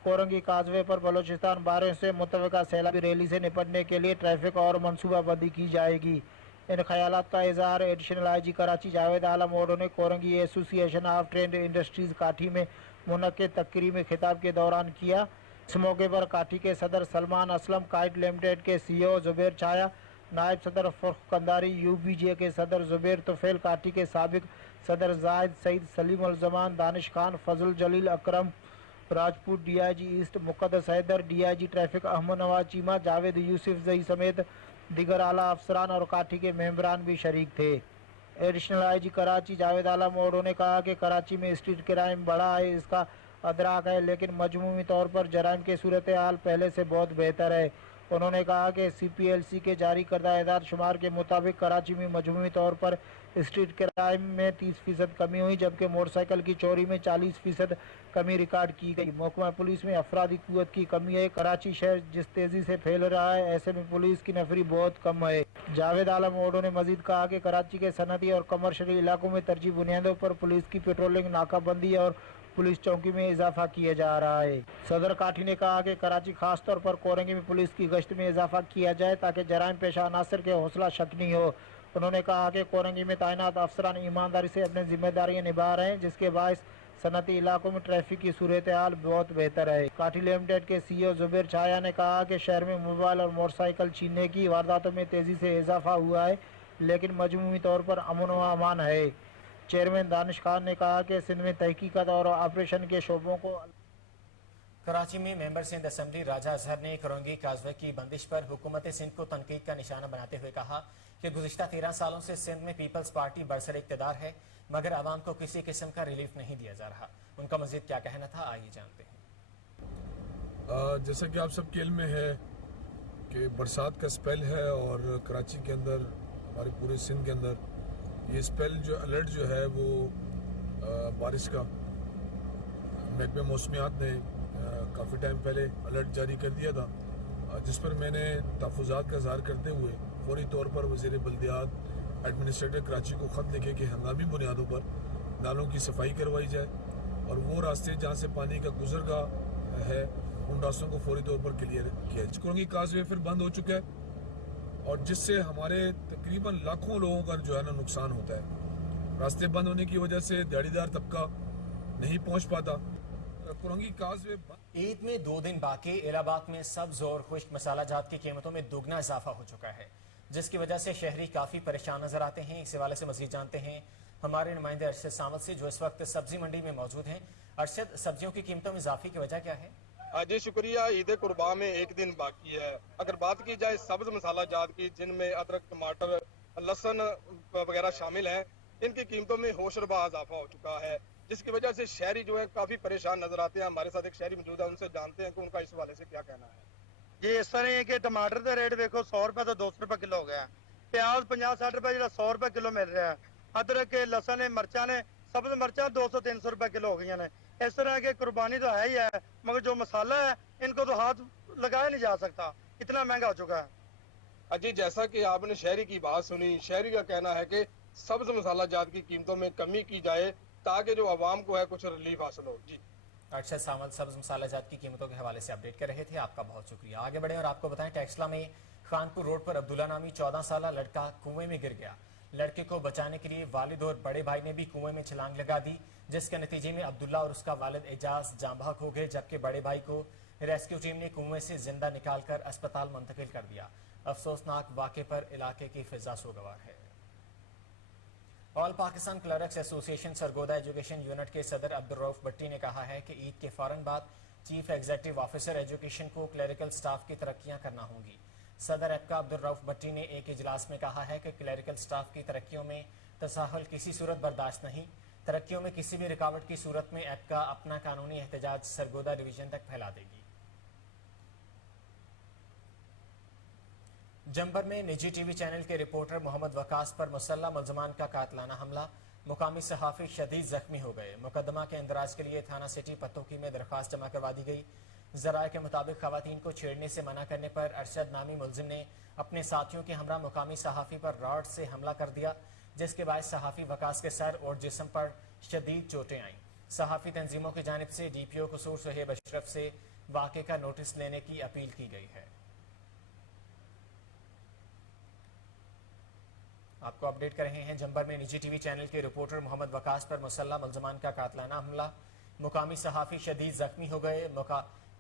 कोरंगी काजवे पर बलोचिस्तान बारे से मुतवक्का सैलाबी रैली से निपटने के लिए ट्रैफिक और मनसूबाबंदी की जाएगी। इन ख्यालात का इजहार एडिशनल IG कराची जावेद आलम और ने Korangi association of trade industries काठी में मुनक्किद तकरीब में खिताब के दौरान किया। इस मौके पर काठी के सदर सलमान असलम, काइट लिमिटेड के CEO जुबैर छाया, नायब सदर फर्ख कंदारी, UBJ के सदर जुबैर तुफैल, काठी के साबिक सदर Zaid Saeed, Saleem Al Zaman, Danish Khan, Fazal Jalil, Akram Rajput, DIG east Muqaddas Haider, DIG traffic Ahmad Nawaz Cheema, Javed Yousafzai समेत दीगर आला अफसरान और काठी के मेंबरान भी शरीक थे। एडिशनल IG कराची जावेद आलम और ने कहा कि कराची में स्ट्रीट क्राइम बढ़ा है, इसका अदराक है, लेकिन मजमूमी तौर पर जराइम की सूरत हाल पहले से बहुत बेहतर है। उन्होंने कहा कि CPLC के जारी करदा एदाद शुमार के मुताबिक कराची में मजमूमी तौर पर स्ट्रीट क्राइम में 30% कमी हुई, जबकि मोटरसाइकिल की चोरी में 40% कमी रिकॉर्ड की गई। महकमा पुलिस में अफरादी कुव्वत की कमी है। कराची शहर जिस तेज़ी से फैल रहा है, ऐसे में पुलिस की नफरी बहुत कम है। जावेद आलम ओडो ने मजीद कहा कि कराची के सनती और कमर्शियल इलाकों में तरजीह बुनियादों पर पुलिस की पेट्रोलिंग, नाकाबंदी और पुलिस चौकी में इजाफा किया जा रहा है। सदर काठी ने कहा कि कराची खास तौर पर कोरंगी में पुलिस की गश्त में इजाफा किया जाए ताकि जराइम पेशा अनासर के हौसला शकनी हो। उन्होंने कहा कि कोरंगी में तैनात अफसरान ईमानदारी से अपनी जिम्मेदारियां निभा रहे हैं, जिसके बायस सनती इलाकों में ट्रैफिक की सूरत हाल बहुत बेहतर है। काठी लिमिटेड के CEO जुबैर छाया ने कहा कि शहर में मोबाइल और मोटरसाइकिल छीनने की वारदातों में तेज़ी से इजाफा हुआ है, लेकिन मजमूमी तौर पर अमन व अमान है। चेयरमैन दानिश खान ने कहा कि सिंध में तहकीकात और ऑपरेशन के शोबों को। कराची में मेंबर सिंध असम्बली राजा अजहर ने कोरंगी काजवे की बंदिश पर हुकूमत सिंध को तनकीद का निशाना बनाते हुए कहा कि गुज़िश्ता 13 सालों से सिंध में पीपल्स पार्टी बरसर इक़्तिदार है, मगर आवाम को किसी किस्म का रिलीफ नहीं दिया जा रहा। उनका मजीद क्या कहना था, आइए जानते हैं। जैसा कि आप सबके इल्म में है कि बरसात का स्पेल है और कराची के अंदर, हमारे पूरे सिंध के अंदर ये स्पेल जो अलर्ट जो है वो बारिश का महकमे मौसमियात ने काफ़ी टाइम पहले अलर्ट जारी कर दिया था, जिस पर मैंने तहफ़्फ़ुज़ात का इज़हार करते हुए फौरी तौर पर वज़ीर बल्दियात एडमिनिस्ट्रेटर कराची को ख़त लिखे कि हंगामी बुनियादों पर नालों की सफाई करवाई जाए और वो रास्ते जहाँ से पानी का गुजरगाह है उन रास्तों को फौरी तौर पर क्लियर किया जाए। कोरंगी काजवे फिर बंद हो चुका है और जिससे हमारे तकरीबन लाखों लोगों का जो है ना नुकसान होता है। रास्ते बंद होने की वजह से दिहाड़ीदार तबका नहीं पहुँच पाता। कोरंगी काजवे ईद में 2 दिन बाकी इलाहाबाद में सब्ज और खुश्क मसाला जात की कीमतों में दोगुना इजाफा हो चुका है, जिसकी वजह से शहरी काफी परेशान नजर आते हैं। इस हवाले से मजीद जानते हैं हमारे नुमाइंदे अरशद सामत से, जो इस वक्त सब्जी मंडी में मौजूद हैं। अरशद, सब्जियों की कीमतों में इजाफे की वजह क्या है? जी शुक्रिया। ईद कुर्बान में 1 दिन बाकी है। अगर बात की जाए सब्ज मसाला जात की, जिनमें अदरक, टमाटर, लहसुन वगैरह शामिल हैं, इनकी कीमतों में होशरबा इजाफा हो चुका है, जिसकी वजह से शहरी जो है काफी परेशान नजर आते हैं। हमारे साथ एक शहरी मौजूद है, उनसे जानते हैं कि उनका इस हवाले से क्या कहना है। जी इस तरह है कि टमाटर का रेट देखो 100 रुपए तो 200 रुपए किलो हो गया। प्याज 50-60 रुपए जो 100 रुपए किलो मिल रहा है। अदरक के, लहसन ने, मिर्चा ने, सब्ज मिर्चा 200-300 रुपए किलो हो गई ने। इस तरह के कुर्बानी तो है ही है, मगर जो मसाला है इनको तो हाथ लगाया नहीं जा सकता, इतना महंगा हो चुका है। जी जैसा कि आपने शहरी की बात सुनी, शहरी का कहना है कि सब्ज मसाला जात की कीमतों में कमी की जाए ताकि जो आवाम को है कुछ रिलीफ हासिल हो। जी अरशद सामत सब्ज मसाला जात की कीमतों के हवाले से अपडेट कर रहे थे, आपका बहुत शुक्रिया। आगे बढ़े और आपको बताएं, टेक्सला में खानपुर रोड पर अब्दुल्ला नामी 14 साला लड़का कुएं में गिर गया। लड़के को बचाने के लिए वालिद और बड़े भाई ने भी कुएं में छलांग लगा दी, जिसके नतीजे में अब्दुल्ला और उसका वालिद एजाज जाँ बहक हो गए, जबकि बड़े भाई को रेस्क्यू टीम ने कुएं से जिंदा निकालकर अस्पताल मुंतकिल कर दिया। अफसोसनाक वाक़े पर इलाके की फिजा सोगवार है। All Pakistan clerks association Sargodha education unit के सदर अब्दुल रऊफ भट्टी ने कहा है कि ईद के फौरन बाद चीफ एग्जीक्यूटिव ऑफिसर एजुकेशन को क्लरिकल स्टाफ की तरक्कियां करना होंगी। सदर एपका अब्दुल रऊफ भट्टी ने एक इजलास में कहा है कि क्लरिकल स्टाफ की तरक्कियों में तसाहुल किसी सूरत बर्दाश्त नहीं। तरक्कियों में किसी भी रुकावट की सूरत में एपका अपना कानूनी एहतजाज सरगोदा डिवीजन तक फैला देगी। जंबर में निजी टीवी चैनल के रिपोर्टर मोहम्मद वकास पर मुसल्लह मुलजमान का कातलाना हमला, मुकामी सहाफ़ी शदीद जख्मी हो गए। मुकदमा के इंदराज के लिए थाना सिटी पत्तोकी में दरख्वास्त जमा करवा दी गई। जराये के मुताबिक खवातीन को छेड़ने से मना करने पर अरशद नामी मुलजिम ने अपने साथियों के हमरा मुकामी सहाफ़ी पर रॉड से हमला कर दिया, जिसके बाद सहाफ़ी वकास के सर और जिस्म पर शदीद चोटें आईं। सहाफ़ी तंजीमों की जानिब से DPO कसूर सुहेब अशरफ से वाक़े का नोटिस लेने की अपील की गई है। आपको अपडेट कर रहे हैं, जंबर में निजी टीवी चैनल के रिपोर्टर मोहम्मद वकास पर मुसल्लह मुलजमान का कातलाना हमला, मुकामी सहाफ़ी शदीद जख्मी हो गए।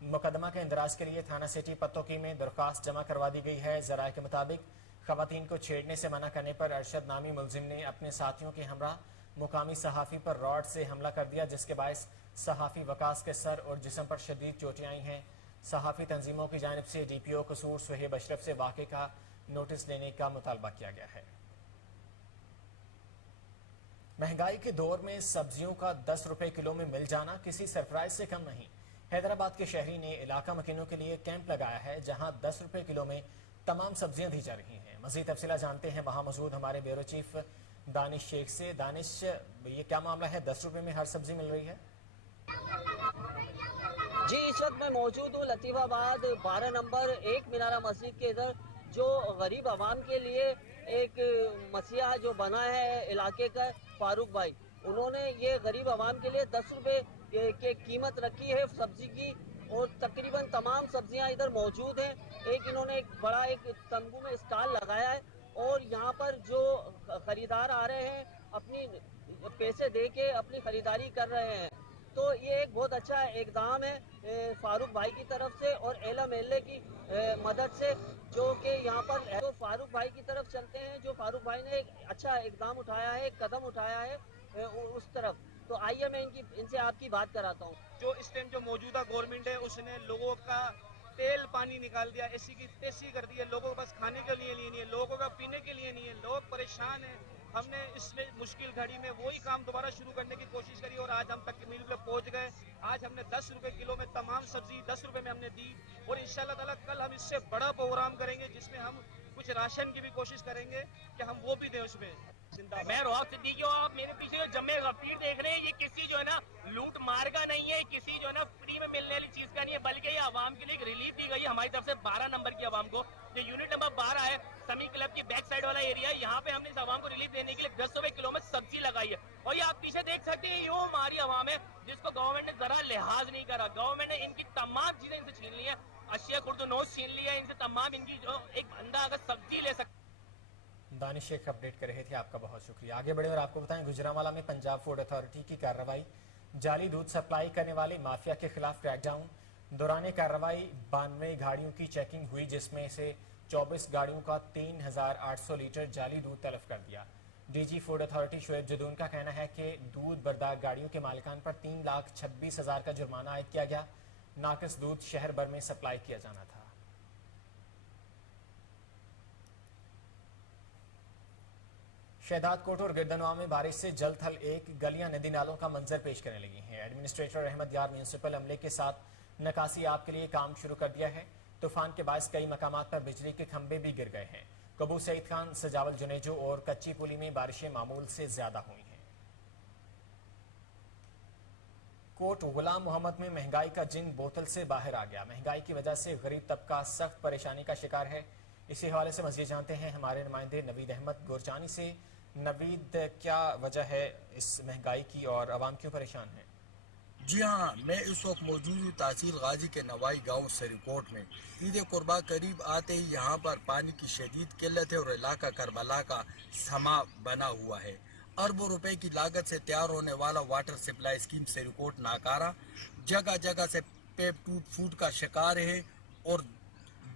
मुकदमा के इंदराज के लिए थाना सिटी पत्तोकी में दरख्वास्त जमा करवा दी गई है। जराये के मुताबिक खवातीन को छेड़ने से मना करने पर अरशद नामी मुलजिम ने अपने साथियों के हमरा मुकामी सहाफ़ी पर रॉड से हमला कर दिया, जिसके बायस सहाफ़ी वकास के सर और जिस्म पर शदीद चोटें आई हैं। सहाफ़ी तंजीमों की जानिब से DPO कसूर सुहेब अशरफ से वाक़े का नोटिस लेने का मुतालबा किया गया है। महंगाई के दौर में सब्जियों का 10 रुपए किलो में मिल जाना किसी सरप्राइज से कम नहीं। हैदराबाद के शहरी ने इलाका मकीनों के लिए कैंप लगाया है, जहां 10 रुपए किलो में तमाम सब्जियां दी जा रही हैं। मजीद तफसीला जानते हैं वहां मौजूद हमारे ब्यूरो चीफ दानिश शेख से। दानिश, ये क्या मामला है, 10 रुपए में हर सब्जी मिल रही है? जी इस वक्त मैं मौजूद हूँ लतीफाबाद 12 नंबर 1 मीनारा मस्जिद के इधर, जो गरीब आवाम के लिए एक मसीहा जो बना है इलाके का फारूक भाई, उन्होंने ये गरीब आवाम के लिए 10 रुपए के कीमत रखी है सब्जी की, और तकरीबन तमाम सब्जियां इधर मौजूद हैं। एक इन्होंने एक बड़ा एक तंबू में स्टॉल लगाया है और यहाँ पर जो खरीदार आ रहे हैं अपनी पैसे दे के अपनी खरीदारी कर रहे हैं। तो ये एक बहुत अच्छा इकदाम है फारूक भाई की तरफ से और LMLA की मदद से, जो कि यहाँ पर है। तो फारूक भाई की तरफ चलते हैं, जो फारूक भाई ने एक अच्छा इकदाम उठाया है, एक कदम उठाया है उस तरफ। तो आइए मैं इनसे आपकी बात कराता हूँ। जो इस टाइम जो मौजूदा गवर्नमेंट है उसने लोगों का तेल पानी निकाल दिया, ऐसी की तैसी कर दी है। लोगों को बस खाने के लिए नहीं है, लोगों का पीने के लिए नहीं है, लोग परेशान हैं। हमने इस मुश्किल घड़ी में वही काम दोबारा शुरू करने की कोशिश करी और आज हम तकमील पे पहुंच गए। आज हमने 10 रुपए किलो में तमाम सब्जी 10 रुपए में हमने दी, और इंशाल्लाह ताला कल हम इससे बड़ा प्रोग्राम करेंगे जिसमें हम कुछ राशन की भी कोशिश करेंगे कि हम वो भी दें उसमें। मैं रोहक सिद्दीकी, आप मेरे पीछे जो जमे गफीर देख रहे हैं, ये किसी जो है ना लूट मार का नहीं है, किसी जो है ना फ्री में मिलने वाली चीज का नहीं है, बल्कि ये आवाम के लिए एक रिलीफ दी गई है हमारी तरफ से 12 नंबर की आवाम को। जो यूनिट नंबर 12 है समी क्लब की बैक साइड वाला एरिया है, यहाँ पे हमने इस आवाम को रिलीफ देने के लिए 10 रुपए किलो में सब्जी लगाई है। और ये आप पीछे देख सकते हैं, यूं हमारी आवाम है जिसको गवर्नमेंट ने जरा लिहाज नहीं करा। गवर्नमेंट ने इनकी तमाम चीजें इनसे छीन ली है, अशिया खुर्दनोश छीन लिया इनसे तमाम। इनकी जो एक बंदा अगर सब्जी ले सकता। दानिश शेख अपडेट कर रहे थे, आपका बहुत शुक्रिया। आगे बढ़े और आपको बताएं, गुजरांवाला में पंजाब फूड अथॉरिटी की कार्रवाई। जाली दूध सप्लाई करने वाले माफिया के खिलाफ क्रैकडाउन। दौरान कार्रवाई 92 गाड़ियों की चेकिंग हुई, जिसमें से 24 गाड़ियों का 3800 लीटर जाली दूध तलब कर दिया। DG food authority Shoaib Jadoon का कहना है कि दूध बरदार गाड़ियों के मालिकान पर 3,26,000 का जुर्माना आयद किया गया। नाकिस दूध शहर भर में सप्लाई किया जाना था। शहदाद कोट और गिरदनवा में बारिश से जल थल एक गलियां नदी नालों का मंजर पेश करने लगी हैं। एडमिनिस्ट्रेटर अहमद यार म्यूनसिपल अमले के साथ नकासी आप के लिए काम शुरू कर दिया है। तूफान के बायस कई मकामात पर बिजली के खंभे भी गिर गए हैं। कबू सईद खान, सजावल जुनेजो और कच्ची पुली में बारिशें मामूल से ज्यादा हुई हैं। कोट गुलाम मोहम्मद में महंगाई का जिन बोतल से बाहर आ गया। महंगाई की वजह से गरीब तबका सख्त परेशानी का शिकार है। इसी हवाले से मज़ीद जानते हैं हमारे नुमाइंदे नवीद अहमद गोरचानी से। नवीद, क्या वजह है इस महंगाई की और आवाम क्यों परेशान है? जी हाँ, मैं इस वक्त मौजूद हूँ तहसील गाजी के नवाई गांव सरीकोट में। ईद कुर्बा करीब आते ही यहाँ पर पानी की शदीद किल्लत है और इलाका करबला का समा बना हुआ है। अरबों रुपए की लागत से तैयार होने वाला वाटर सप्लाई स्कीम सरीकोट नाकारा, जगह जगह से पेप टूट फूट का शिकार है और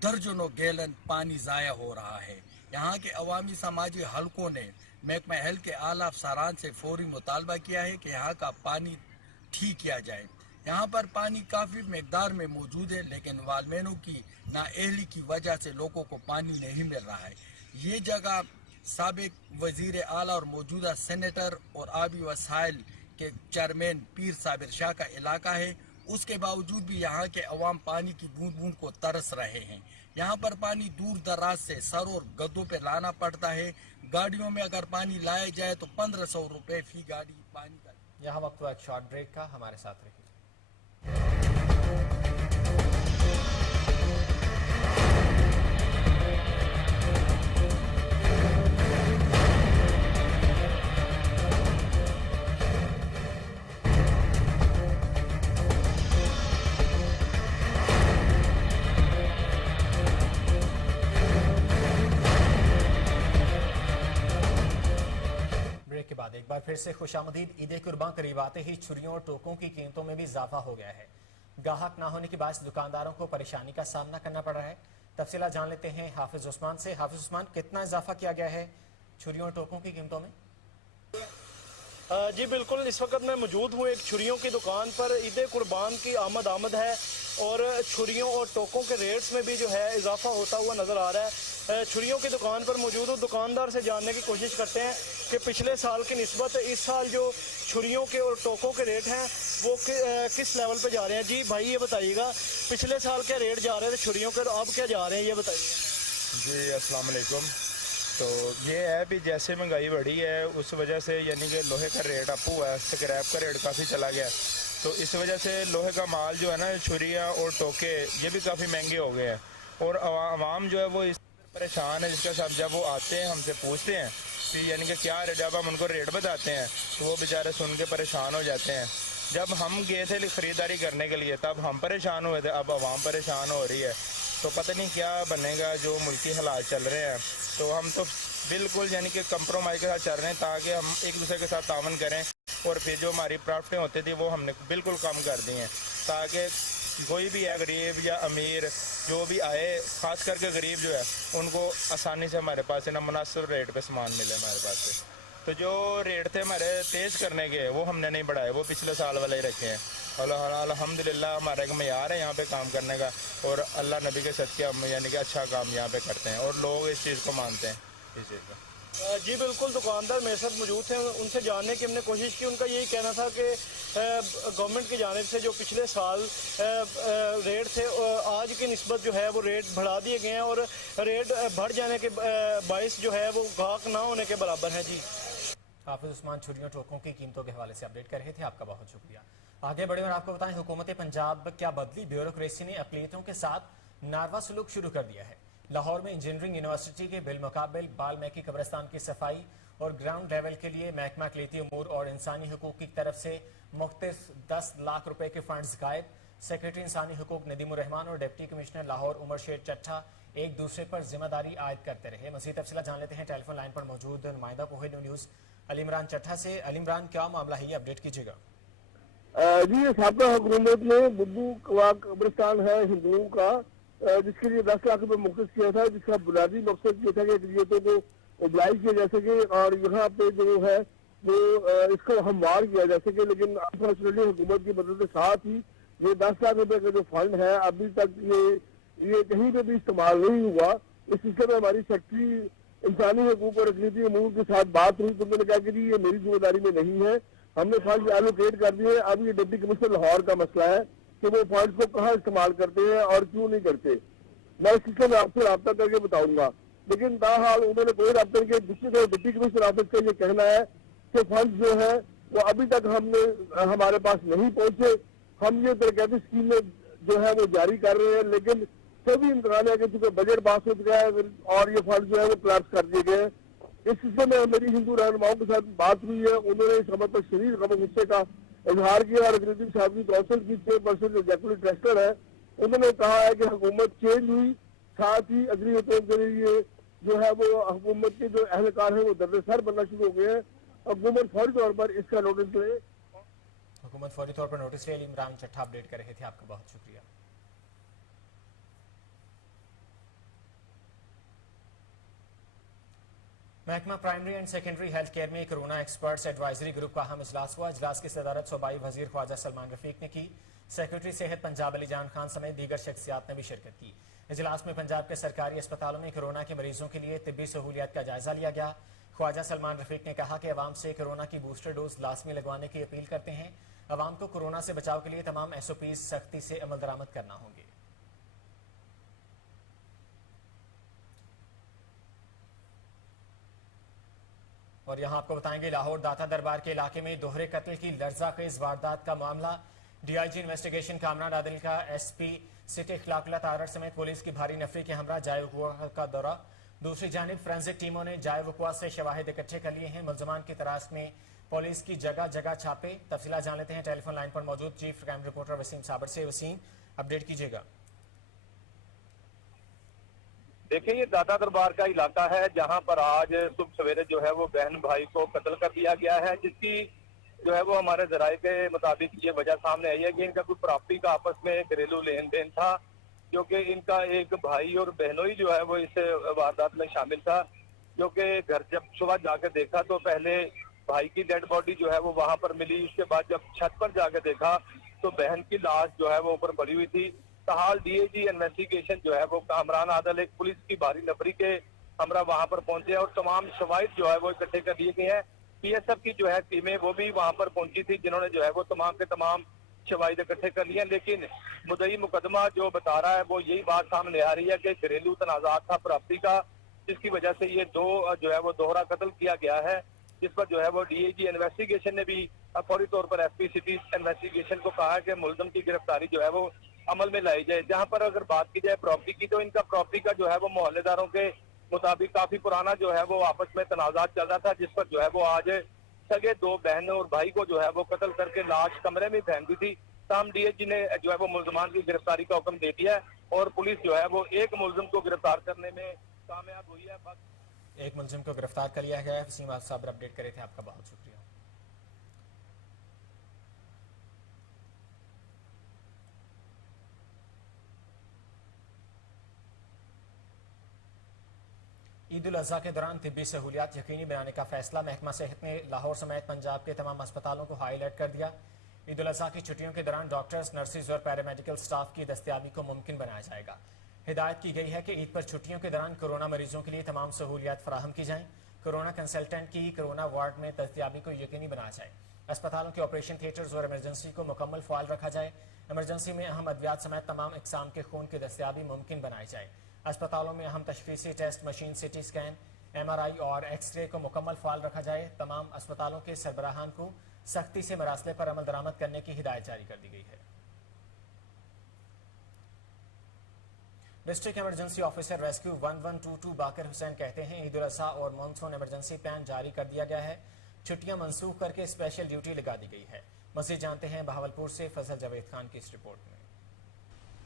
दर्जनों गैलन पानी ज़ाया हो रहा है। यहाँ के अवामी समाजी हलकों ने महकमा हेल्थ के आला अफसरान से फौरी मुतालबा किया है कि यहाँ का पानी ठीक किया जाए। यहाँ पर पानी काफ़ी मकदार में मौजूद है, लेकिन वालमेनों की नाअहली की वजह से लोगों को पानी नहीं मिल रहा है। ये जगह साबिक वजीर आला और मौजूदा सेनेटर और आबी वसाइल के चेयरमैन पीर साबिर शाह का इलाका है। उसके बावजूद भी यहाँ के अवाम पानी की बूंद बूंद को तरस रहे हैं। यहाँ पर पानी दूर दराज से सर और गद्दों पे लाना पड़ता है। गाड़ियों में अगर पानी लाया जाए तो 1500 रुपए फी गाड़ी पानी का। यहाँ वक्त हुआ एक शॉर्ट ब्रेक का, हमारे साथ रहिए। के बाद एक बार फिर से खुशामदीद। ईद कुर्बान करीब आते ही छुरियों और टोकों की कीमतों में भी इजाफा हो गया है। गाहक ना होने के बायस दुकानदारों को परेशानी का सामना करना पड़ रहा है। तफसीला जान लेते हैं हाफिज उस्मान से। हाफिज उस्मान, कितना इजाफा किया गया है छुरियों और टोकों की कीमतों में? जी बिल्कुल, इस वक्त मैं मौजूद हूँ एक छुरियों की दुकान पर। ईद कुर्बान की आमद है और छुरियों और टोकों के रेट्स में भी जो है इजाफा होता हुआ नज़र आ रहा है। छुरियों की दुकान पर मौजूद हूँ, दुकानदार से जानने की कोशिश करते हैं कि पिछले साल की निस्बत इस साल जो छुरियों के और टोकों के रेट हैं वो किस लेवल पे जा रहे हैं। जी भाई ये बताइएगा, पिछले साल क्या रेट जा रहे थे छुरियों के और अब क्या जा रहे हैं, ये बताइए। जी अस्सलाम वालेकुम। तो ये है भी जैसे महंगाई बढ़ी है उस वजह से यानी कि लोहे का रेट अप हुआ है, स्क्रैप का रेट काफ़ी चला गया। तो इस वजह से लोहे का माल जो है ना, छुरियाँ और टोके ये भी काफ़ी महंगे हो गए हैं और आवाम जो है वो इस परेशान है, जिसके साथ जब वो आते हैं हमसे पूछते हैं कि यानी कि क्या रेट, जब हम उनको रेट बताते हैं तो वो बेचारे सुन के परेशान हो जाते हैं। जब हम गए थे ख़रीदारी करने के लिए तब हम परेशान हुए थे, अब आवाम परेशान हो रही है। तो पता नहीं क्या बनेगा जो मुल्की हालात चल रहे हैं। तो हम तो बिल्कुल यानी कि कंप्रोमाइज़ के साथ चल रहे हैं ताकि हम एक दूसरे के साथ तावन करें और फिर जो हमारी प्रॉफिटें होती थी वो हमने बिल्कुल कम कर दी हैं ताकि कोई भी है गरीब या अमीर जो भी आए, ख़ास करके गरीब जो है उनको आसानी से हमारे पास ना मुनासिब रेट पे सामान मिले हमारे पास से। तो जो रेट थे हमारे तेज़ करने के वो हमने नहीं बढ़ाए, वो पिछले साल वाले ही रखे हैं। अल्हम्दुलिल्लाह हमारा एक मयार है यहाँ पे काम करने का और अल्लाह नबी के सदके हम यानी कि अच्छा काम यहाँ पे करते हैं और लोग इस चीज़ को मानते हैं इस चीज़ का। जी बिल्कुल, दुकानदार मेरे साथ मौजूद थे, उनसे जानने की हमने कोशिश की। उनका यही कहना था कि गवर्नमेंट की जानिब से जो पिछले साल रेट थे आज की निस्बत जो है वो रेट बढ़ा दिए गए हैं और रेट बढ़ जाने के बायस जो है वो गाहक ना होने के बराबर है। जी हाफिज उस्मान छुरियों टोकों की कीमतों के हवाले से अपडेट कर रहे थे, आपका बहुत शुक्रिया। आगे बढ़े और आपको बताएं, हुकूमत पंजाब क्या बदली, ब्यूरोक्रेसी ने अक़लियतों के साथ नारवा सलूक शुरू कर दिया है। लाहौर में इंजीनियरिंग यूनिवर्सिटी के बिलमुकाबिल बाल्मीकि कब्रिस्तान की सफाई और ग्राउंड लेवल के लिए महकमा अक़लीती उमूर और इंसानी हकूक़ की तरफ से मुख्तलिफ 10 लाख रुपए के फंड्स गायब। सेक्रेटरी इंसानी हकूक़ नदीमुर रहमान और डिप्टी कमिश्नर लाहौर उमर शेर चट्ठा एक दूसरे पर जिम्मेदारी आयद करते रहे। मज़ीद तफसीलात जान लेते हैं टेलीफोन लाइन पर मौजूद नुमाइंदा कोहिनूर न्यूज़ अली इमरान चट्ठा से। अली इमरान, क्या मामला है, ये अपडेट कीजिएगा। जी, साबिक़ा हुकूमत ने बुद्धू कब्रिस्तान है हिंदुओं का, जिसके लिए 10 लाख रुपए मुख्तस किया था, जिसका बुनियादी मकसद ये था कि अक़लियतों को मोबिलाइज किया जा सके और यहाँ पे जो है वो इसको हमवार किया जा सके। लेकिन अनफॉर्चुनेटली हुकूमत की मदद के साथ ही ये 10 लाख रुपए का जो फंड है अभी तक ये कहीं पे भी इस्तेमाल नहीं हुआ। इस सिलसिले में हमारी सेक्रेटरी इंसानी हकूक़ और अक़लीती उमूर के साथ बात हुई तो उन्होंने कहा कि जी ये मेरी जिम्मेदारी में नहीं है, हमने फंड एलोकेट कर दिए। अब ये डिप्टी कमिश्नर लाहौर का मसला है कि वो फंड को कहाँ इस्तेमाल करते हैं और क्यों नहीं करते। मैं इस सिलसिले में आपसे रब्ता करके बताऊंगा, लेकिन ताहाल उन्होंने कोई रब्ता करके डिप्टी कमिश्नर ऑफिस का ये कहना है कि फंड जो है वो अभी तक हमारे पास नहीं पहुंचे। हम ये तरक्याती स्कीमें जो है वो जारी कर रहे हैं, लेकिन सभी इम्कान है कि चूंकि बजट पास हो चुका है और ये फंड जो है वो कोलैप्स कर दिए गए। इस सिलसिले में मेरी हिंदू रहनुमाओं के साथ बात हुई है, उन्होंने इस खबर पर शदीद गम गुस्से का इजहार किया और अक़लीती साहब की कौंसिल की चेयरपर्सन जो जैकुली ट्रस्टर है उन्होंने कहा है कि हुकूमत चेंज हुई, साथ ही अक़लीतों के लिए जो है वो हुकूमत के जो अहलकार है वो दर्द-ए-सर बनना शुरू हो गए हैं। हुकूमत फौरी तौर पर इसका नोटिस ले। हुकूमत फौरी तौर पर नोटिस ले। अली इमरान चट्ठा अपडेट कर रहे थे, आपका बहुत शुक्रिया। महकमा primary and secondary health care में कोरोना एक्सपर्ट्स एडवाइजरी ग्रुप का अहम इजलास हुआ। इजलास की सदारत सूबाई वजीर ख्वाजा सलमान रफीक ने की। सेक्रेटरी सेहत पंजाब अली जान खान समेत दीगर शख्सियात ने भी शिरकत की। इजलास में पंजाब के सरकारी अस्पतालों में कोरोना के मरीजों के लिए तिब्बी सहूलियात का जायजा लिया गया। ख्वाजा सलमान रफीक ने कहा कि अवाम से कोरोना की बूस्टर डोज लाजमी लगवाने की अपील करते हैं। अवाम को कोरोना से बचाव के लिए तमाम SOPs सख्ती से अमल दरामद करना होंगे। और यहाँ आपको बताएंगे लाहौर दाता दरबार के इलाके में दोहरे कत्ल की लर्ज़ाखेज़ वारदात का मामला। DIG इन्वेस्टिगेशन कामरान आदिल का SP सिटी इखलाकुल्लाह तारड़ समेत पुलिस की भारी नफरी के हमरा जाए वक़ुआ का दौरा। दूसरी जानिब फोरेंसिक टीमों ने जाए वक़ुआ से शवाहिद इकट्ठे कर लिए हैं। मुल्ज़मान की तलाश में पुलिस की जगह जगह छापे। तफसीलात जान लेते हैं टेलीफोन लाइन पर मौजूद चीफ क्राइम रिपोर्टर वसीम साबर से। वसीम, अपडेट कीजिएगा। देखिए, ये दाता दरबार का इलाका है जहां पर आज सुबह सवेरे जो है वो बहन भाई को कत्ल कर दिया गया है, जिसकी जो है वो हमारे जराये के मुताबिक ये वजह सामने आई है कि इनका कोई प्रॉपर्टी का आपस में घरेलू लेन देन था, क्योंकि इनका एक भाई और बहनोई जो है वो इस वारदात में शामिल था। जो कि घर जब सुबह जाकर देखा तो पहले भाई की डेड बॉडी जो है वो वहां पर मिली। उसके बाद जब छत पर जाकर देखा तो बहन की लाश जो है वो ऊपर पड़ी हुई थी। ताहाल DIG इन्वेस्टिगेशन जो है वो कामरान आदल एक पुलिस की भारी नफरी के हमरा वहां पर पहुंचे और तमाम शवाहिद जो है वो इकट्ठे कर दिए गए हैं। PSF की जो है टीमें वो भी वहां पर पहुंची थी, जिन्होंने जो है वो तमाम के तमाम शवाहिद इकट्ठे कर लिए। लेकिन मुद्दई मुकदमा जो बता रहा है वो यही बात सामने आ रही है कि घरेलू तनाजात था प्रॉपर्टी का, जिसकी वजह से ये दो जो है वो दोहरा कत्ल किया गया है, जिस पर जो है वो DIG इन्वेस्टिगेशन ने भी फौरी तौर पर SP सिटी इन्वेस्टिगेशन को कहा कि मुलजम की गिरफ्तारी जो है वो अमल में लाई जाए। जहां पर अगर बात की जाए प्रॉपर्टी की तो इनका प्रॉपर्टी का जो है वो मोहल्लेदारों के मुताबिक काफी पुराना जो है वो आपस में तनाजात चल रहा था, जिस पर जो है वो आज सगे दो बहन और भाई को जो है वो कत्ल करके लाश कमरे में फेंक दी थी। ताम DIG ने जो है वो मुल्जमान की गिरफ्तारी का हुक्म दे दिया है और पुलिस जो है वो एक मुलजिम को गिरफ्तार करने में कामयाब हुई है। एक मुलजिम को गिरफ्तार कर लिया गया है। वसीम साबर अपडेट करे थे, आपका बहुत शुक्रिया। ईद उल अज़हा के दौरान तिब्बी सहूलियात यकीनी बनाने का फैसला। महकमा सेहत ने लाहौर समेत पंजाब के तमाम अस्पतालों को हाई अलर्ट कर दिया। ईद उल अज़हा की छुट्टियों के दौरान डॉक्टर्स, नर्सिस और पैरामेडिकल स्टाफ की दस्तयाबी को मुमकिन बनाया जाएगा। हिदायत की गई है कि ईद पर छुट्टियों के दौरान कोरोना मरीजों के लिए तमाम सहूलियात फराहम की जाएं। कोरोना कंसल्टेंट की कोरोना वार्ड में दस्तयाबी को यकीनी बनाया जाए। अस्पतालों के ऑपरेशन थिएटर्स और इमरजेंसी को मुकम्मल फ़ाल रखा जाए। इमरजेंसी में अहम अद्वियात समेत तमाम इकसाम के खून की दस्तयाबी मुमकिन बनाई जाए। अस्पतालों में अहम तशखीसी test machine, CT scan, MRI और एक्सरे को मुकम्मल फ़ाल रखा जाए। तमाम अस्पतालों के सरबराहान को सख्ती से मरासले पर अमल दरामद करने की हिदायत जारी कर दी गई है। डिस्ट्रिक्ट इमरजेंसी ऑफिसर रेस्क्यू 1122 बाकर हुसैन कहते हैं ईद उल अजहा और मानसून इमरजेंसी प्लान जारी कर दिया गया है। छुट्टियां मंसूख करके स्पेशल ड्यूटी लगा दी गई है। मज़ीद जानते हैं बहावलपुर से फजल जावेद खान की इस रिपोर्ट में।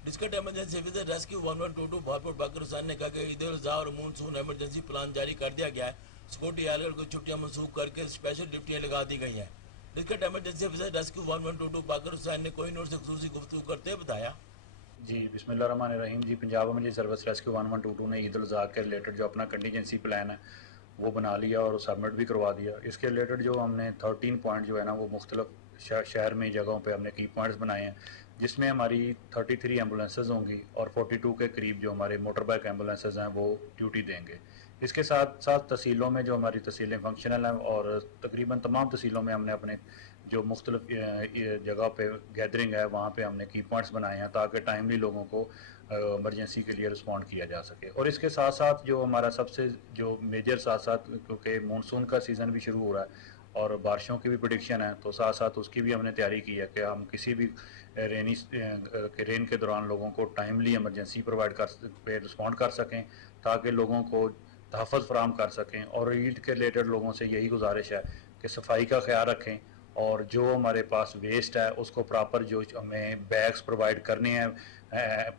District emergency officer rescue 1122 Bahawalpur Baqar Hussain ने कहा कि ईद उल अजहा और मानसून इमरजेंसी प्लान जारी कर दिया गया है। सिक्योरिटी एहलकार को छुट्टियां मंसूख करके स्पेशल ड्यूटियां लगा दी गई हैं। डिस्ट्रिक्ट इमरजेंसी ऑफिसर रेस्क्यू 1122 बाकर हुसैन ने कोहिनूर से खुसूसी गुफ्तगू करते बताया। जी बिस्मिल्लाहिर्रहमानिर्रहीम जी, पंजाब इमरजेंसी सर्विस रेस्क्यू 1122 ने ईद उल अजहा के रिलेटेड जो अपना कंटीजेंसी प्लान है वो बना लिया और सबमिट भी करवा दिया। इसके रिलेटेड जो हमने 13 पॉइंट जो है ना वो मुख्तलिफ शहर में जगहों पे हमने की पॉइंट्स बनाए हैं, जिसमें हमारी 33 एम्बुलेंसेज होंगी और 42 के करीब जो हमारे मोटर बाइक एम्बुलेंसेज हैं वो ड्यूटी देंगे। इसके साथ साथ तहसीलों में जो हमारी तहसीलें फंक्शनल हैं और तकरीबन तमाम तहसीलों में हमने अपने जो मुख्तलिफ जगह पे गैदरिंग है वहाँ पे हमने की पॉइंट्स बनाए हैं ताकि टाइमली लोगों को इमरजेंसी के लिए रिस्पॉन्ड किया जा सके। और इसके साथ साथ जो हमारा सबसे जो मेजर साथ साथ क्योंकि मानसून का सीज़न भी शुरू हो रहा है और बारिशों की भी प्रेडिक्शन है, तो साथ साथ उसकी भी हमने तैयारी की है कि हम किसी भी रेन के दौरान लोगों को टाइमली इमरजेंसी प्रोवाइड पे रिस्पॉन्ड कर सकें ताकि लोगों को तहफ़्फ़ुज़ फराहम कर सकें। और ईद के रिलेटेड लोगों से यही गुजारिश है कि सफाई का ख्याल रखें और जो हमारे पास वेस्ट है उसको प्रॉपर जो हमें बैग्स प्रोवाइड करने हैं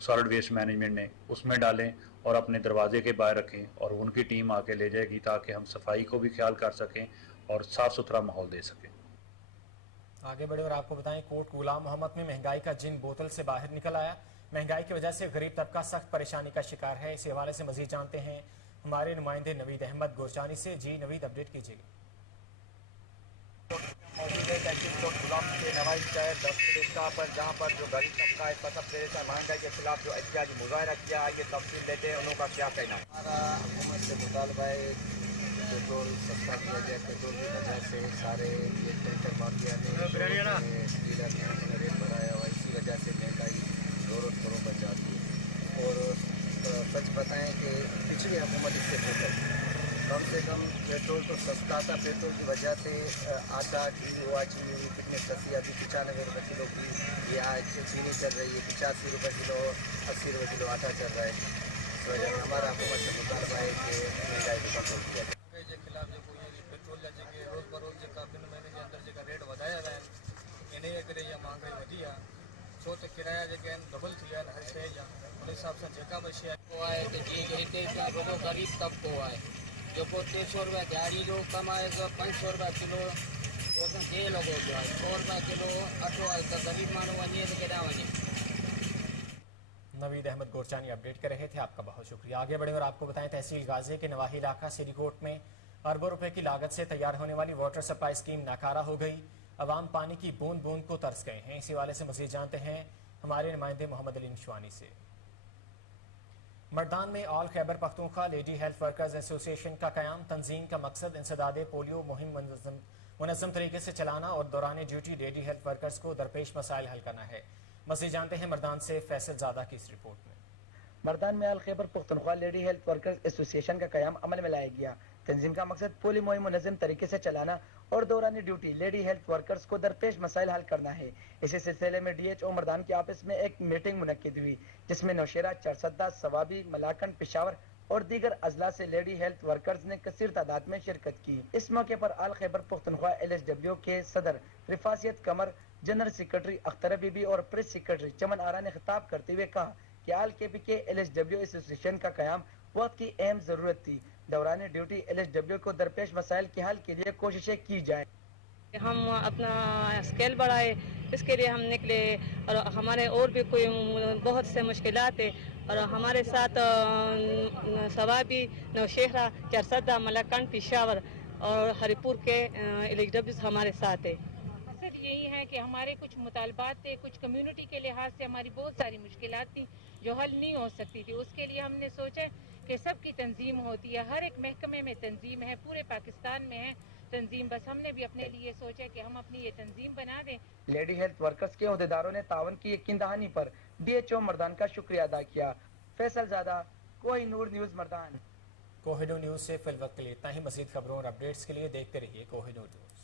सॉलिड वेस्ट मैनेजमेंट ने उसमें डालें और अपने दरवाजे के बाहर रखें और उनकी टीम आके ले जाएगी ताकि हम सफाई को भी ख्याल कर सकें और साफ़ सुथरा माहौल दे सकें। आगे बढ़े और आपको बताएं कोट गुलाम मोहम्मद में महंगाई का जिन बोतल से बाहर निकल आया। महंगाई की वजह से गरीब तबका सख्त परेशानी का शिकार है। इस हवाले से मजीद जानते हैं हमारे नुमाइंदे नवीद अहमद गोरचानी से। जी नवीद, अपडेट कीजिएगा। मौजूद है कोट गुलाम के नवाई शहर 10 रिश्ता पर, जहाँ पर जो गरीब तबका है इसका सबसे परेशान महंगाई के खिलाफ जो एहतजाजी मुजाहरा किया है, ये तफसील देते हैं उनका क्या कहना है। हमारा हुकूमत से मुतालबा है पेट्रोल सस्ता किया जाए। पेट्रोल की वजह से सारे ये टैंकर माफिया ने डीलर ने उन्होंने रेट बढ़ाया हुआ, इसी वजह से महंगाई जोरों शोरों पर जाती है। और सच बताएं कि पिछली हुकूमत इससे बेहतर, कम से कम पेट्रोल तो सस्ता था। पेट्रोल की वजह से आटा चीनी हुआ, चीनी हुई कितनी सस्ती, अभी 95 रुपये किलो की ये आज चीनी चल रही है, 85 रुपये किलो, 80 रुपये किलो आटा चल रहा है। इस वजह से हमारा हुकूमत से मुतालबा है कि महंगाई को कंट्रोल किया जाए। के खिलाफ जो कोई पेट्रोल या जेके रोज़ बरोज़ जेका 3 महीने के अंदर जेका रेट वधाया विया आहिनि, इन करे इहा महांगाई वधी आहे। छो त किराया जेके आहिनि डबल थी विया आहिनि हर शइ जा। उन हिसाब सां जेका बि शइ आहे त जीअं हिते रुगो ग़रीब तबिको आहे जेको 300 रुपया दिहाड़ी जो कमाए थो, 500 रुपया किलो तेल लॻो पियो आहे, 100 रुपया किलो अटो आहे, त ग़रीब माण्हू वञे त केॾांहुं वञे। नवीद अहमद गोरचानी अपडेट कर रहे थे, आपका बहुत शुक्रिया। आगे बढ़े और आपको बताएं तहसील गाजी के नवाही इलाका सिरीकोट में अरबों रुपए की लागत से तैयार होने वाली वाटर सप्लाई स्कीम नाकारा हो गई। अवाम पानी की बूंद बूंद को तरस गए हैं। इसी हवाले से मजीद जानते हैं हमारे नुमाइंदे मोहम्मद अली नशवानी से। मर्दान में all Khyber Pakhtunkhwa lady health workers association का कयाम। तंजीम का मकसद इंसदादे पोलियो मुहिम मुनज़्ज़म तरीके से चलाना और दौरान ड्यूटी लेडी हेल्थ वर्कर्स को दरपेश मसाइल हल करना है। मज़ीद जानते हैं मर्दान से फैसल ज़ादा की इस रिपोर्ट में। मर्दान में all Khyber Pakhtunkhwa lady health workers association का कयाम अमल में लाया गया। तंजीम का मकसद पोलियो मुहिम मुनज़्ज़म तरीके से चलाना और दौरानी ड्यूटी लेडी हेल्थ वर्कर्स को दरपेश मसाइल हल करना है। इसी सिलसिले में DHO मर्दान के ऑफिस में एक मीटिंग मुनक्किद हुई, जिसमें नौशेरा, चरसद्दा, सवाबी, मलाकन, पेशावर और दीगर अजला से लेडी हेल्थ वर्कर्स ने कसीर तादाद में शिरकत की। इस मौके पर अल खैबर पख्तूनख्वा LSW के सदर रिफासियत कमर, जनरल सेक्रेटरी अख्तर बीबी और प्रेस सेक्रेटरी चमन आरा ने खिताब करते हुए कहा कि आल KP के LSW एसोसिएशन का कयाम वक्त की अहम जरूरत थी। दौरान ड्यूटी LSW को दरपेश मसाइल के हल के लिए कोशिशें की जाए। हम अपना स्केल बढ़ाए, इसके लिए हम निकले और हमारे और भी कोई बहुत से मुश्किलात है और हमारे साथ सवाबी, नौशेरा, चरसद्दा, मलाकन, पेशावर और हरिपुर के LSW हमारे साथ है। मकसद यही है कि हमारे कुछ मुतालबात थे, कुछ कम्युनिटी के लिहाज से हमारी बहुत सारी मुश्किलात थी जो हल नहीं हो सकती थी। उसके लिए हमने सोचा कि सबकी तंजीम होती है, हर एक महकमे में तंजीम है, पूरे पाकिस्तान में है तंजीम, बस हमने भी अपने लिए सोचा कि हम अपनी ये तंजीम बना दें। लेडी हेल्थ वर्कर्स के अहदेदारों ने तावन की यकीन दहानी पर DHO मर्दान का शुक्रिया अदा किया। फैसल ज़ादा, कोहिनूर न्यूज़ मर्दान। कोहिनूर न्यूज़ से फिलवक्त के लिए इतना ही। मज़ीद खबरों और अपडेट्स के लिए देखते रहिए कोहिनूर न्यूज़।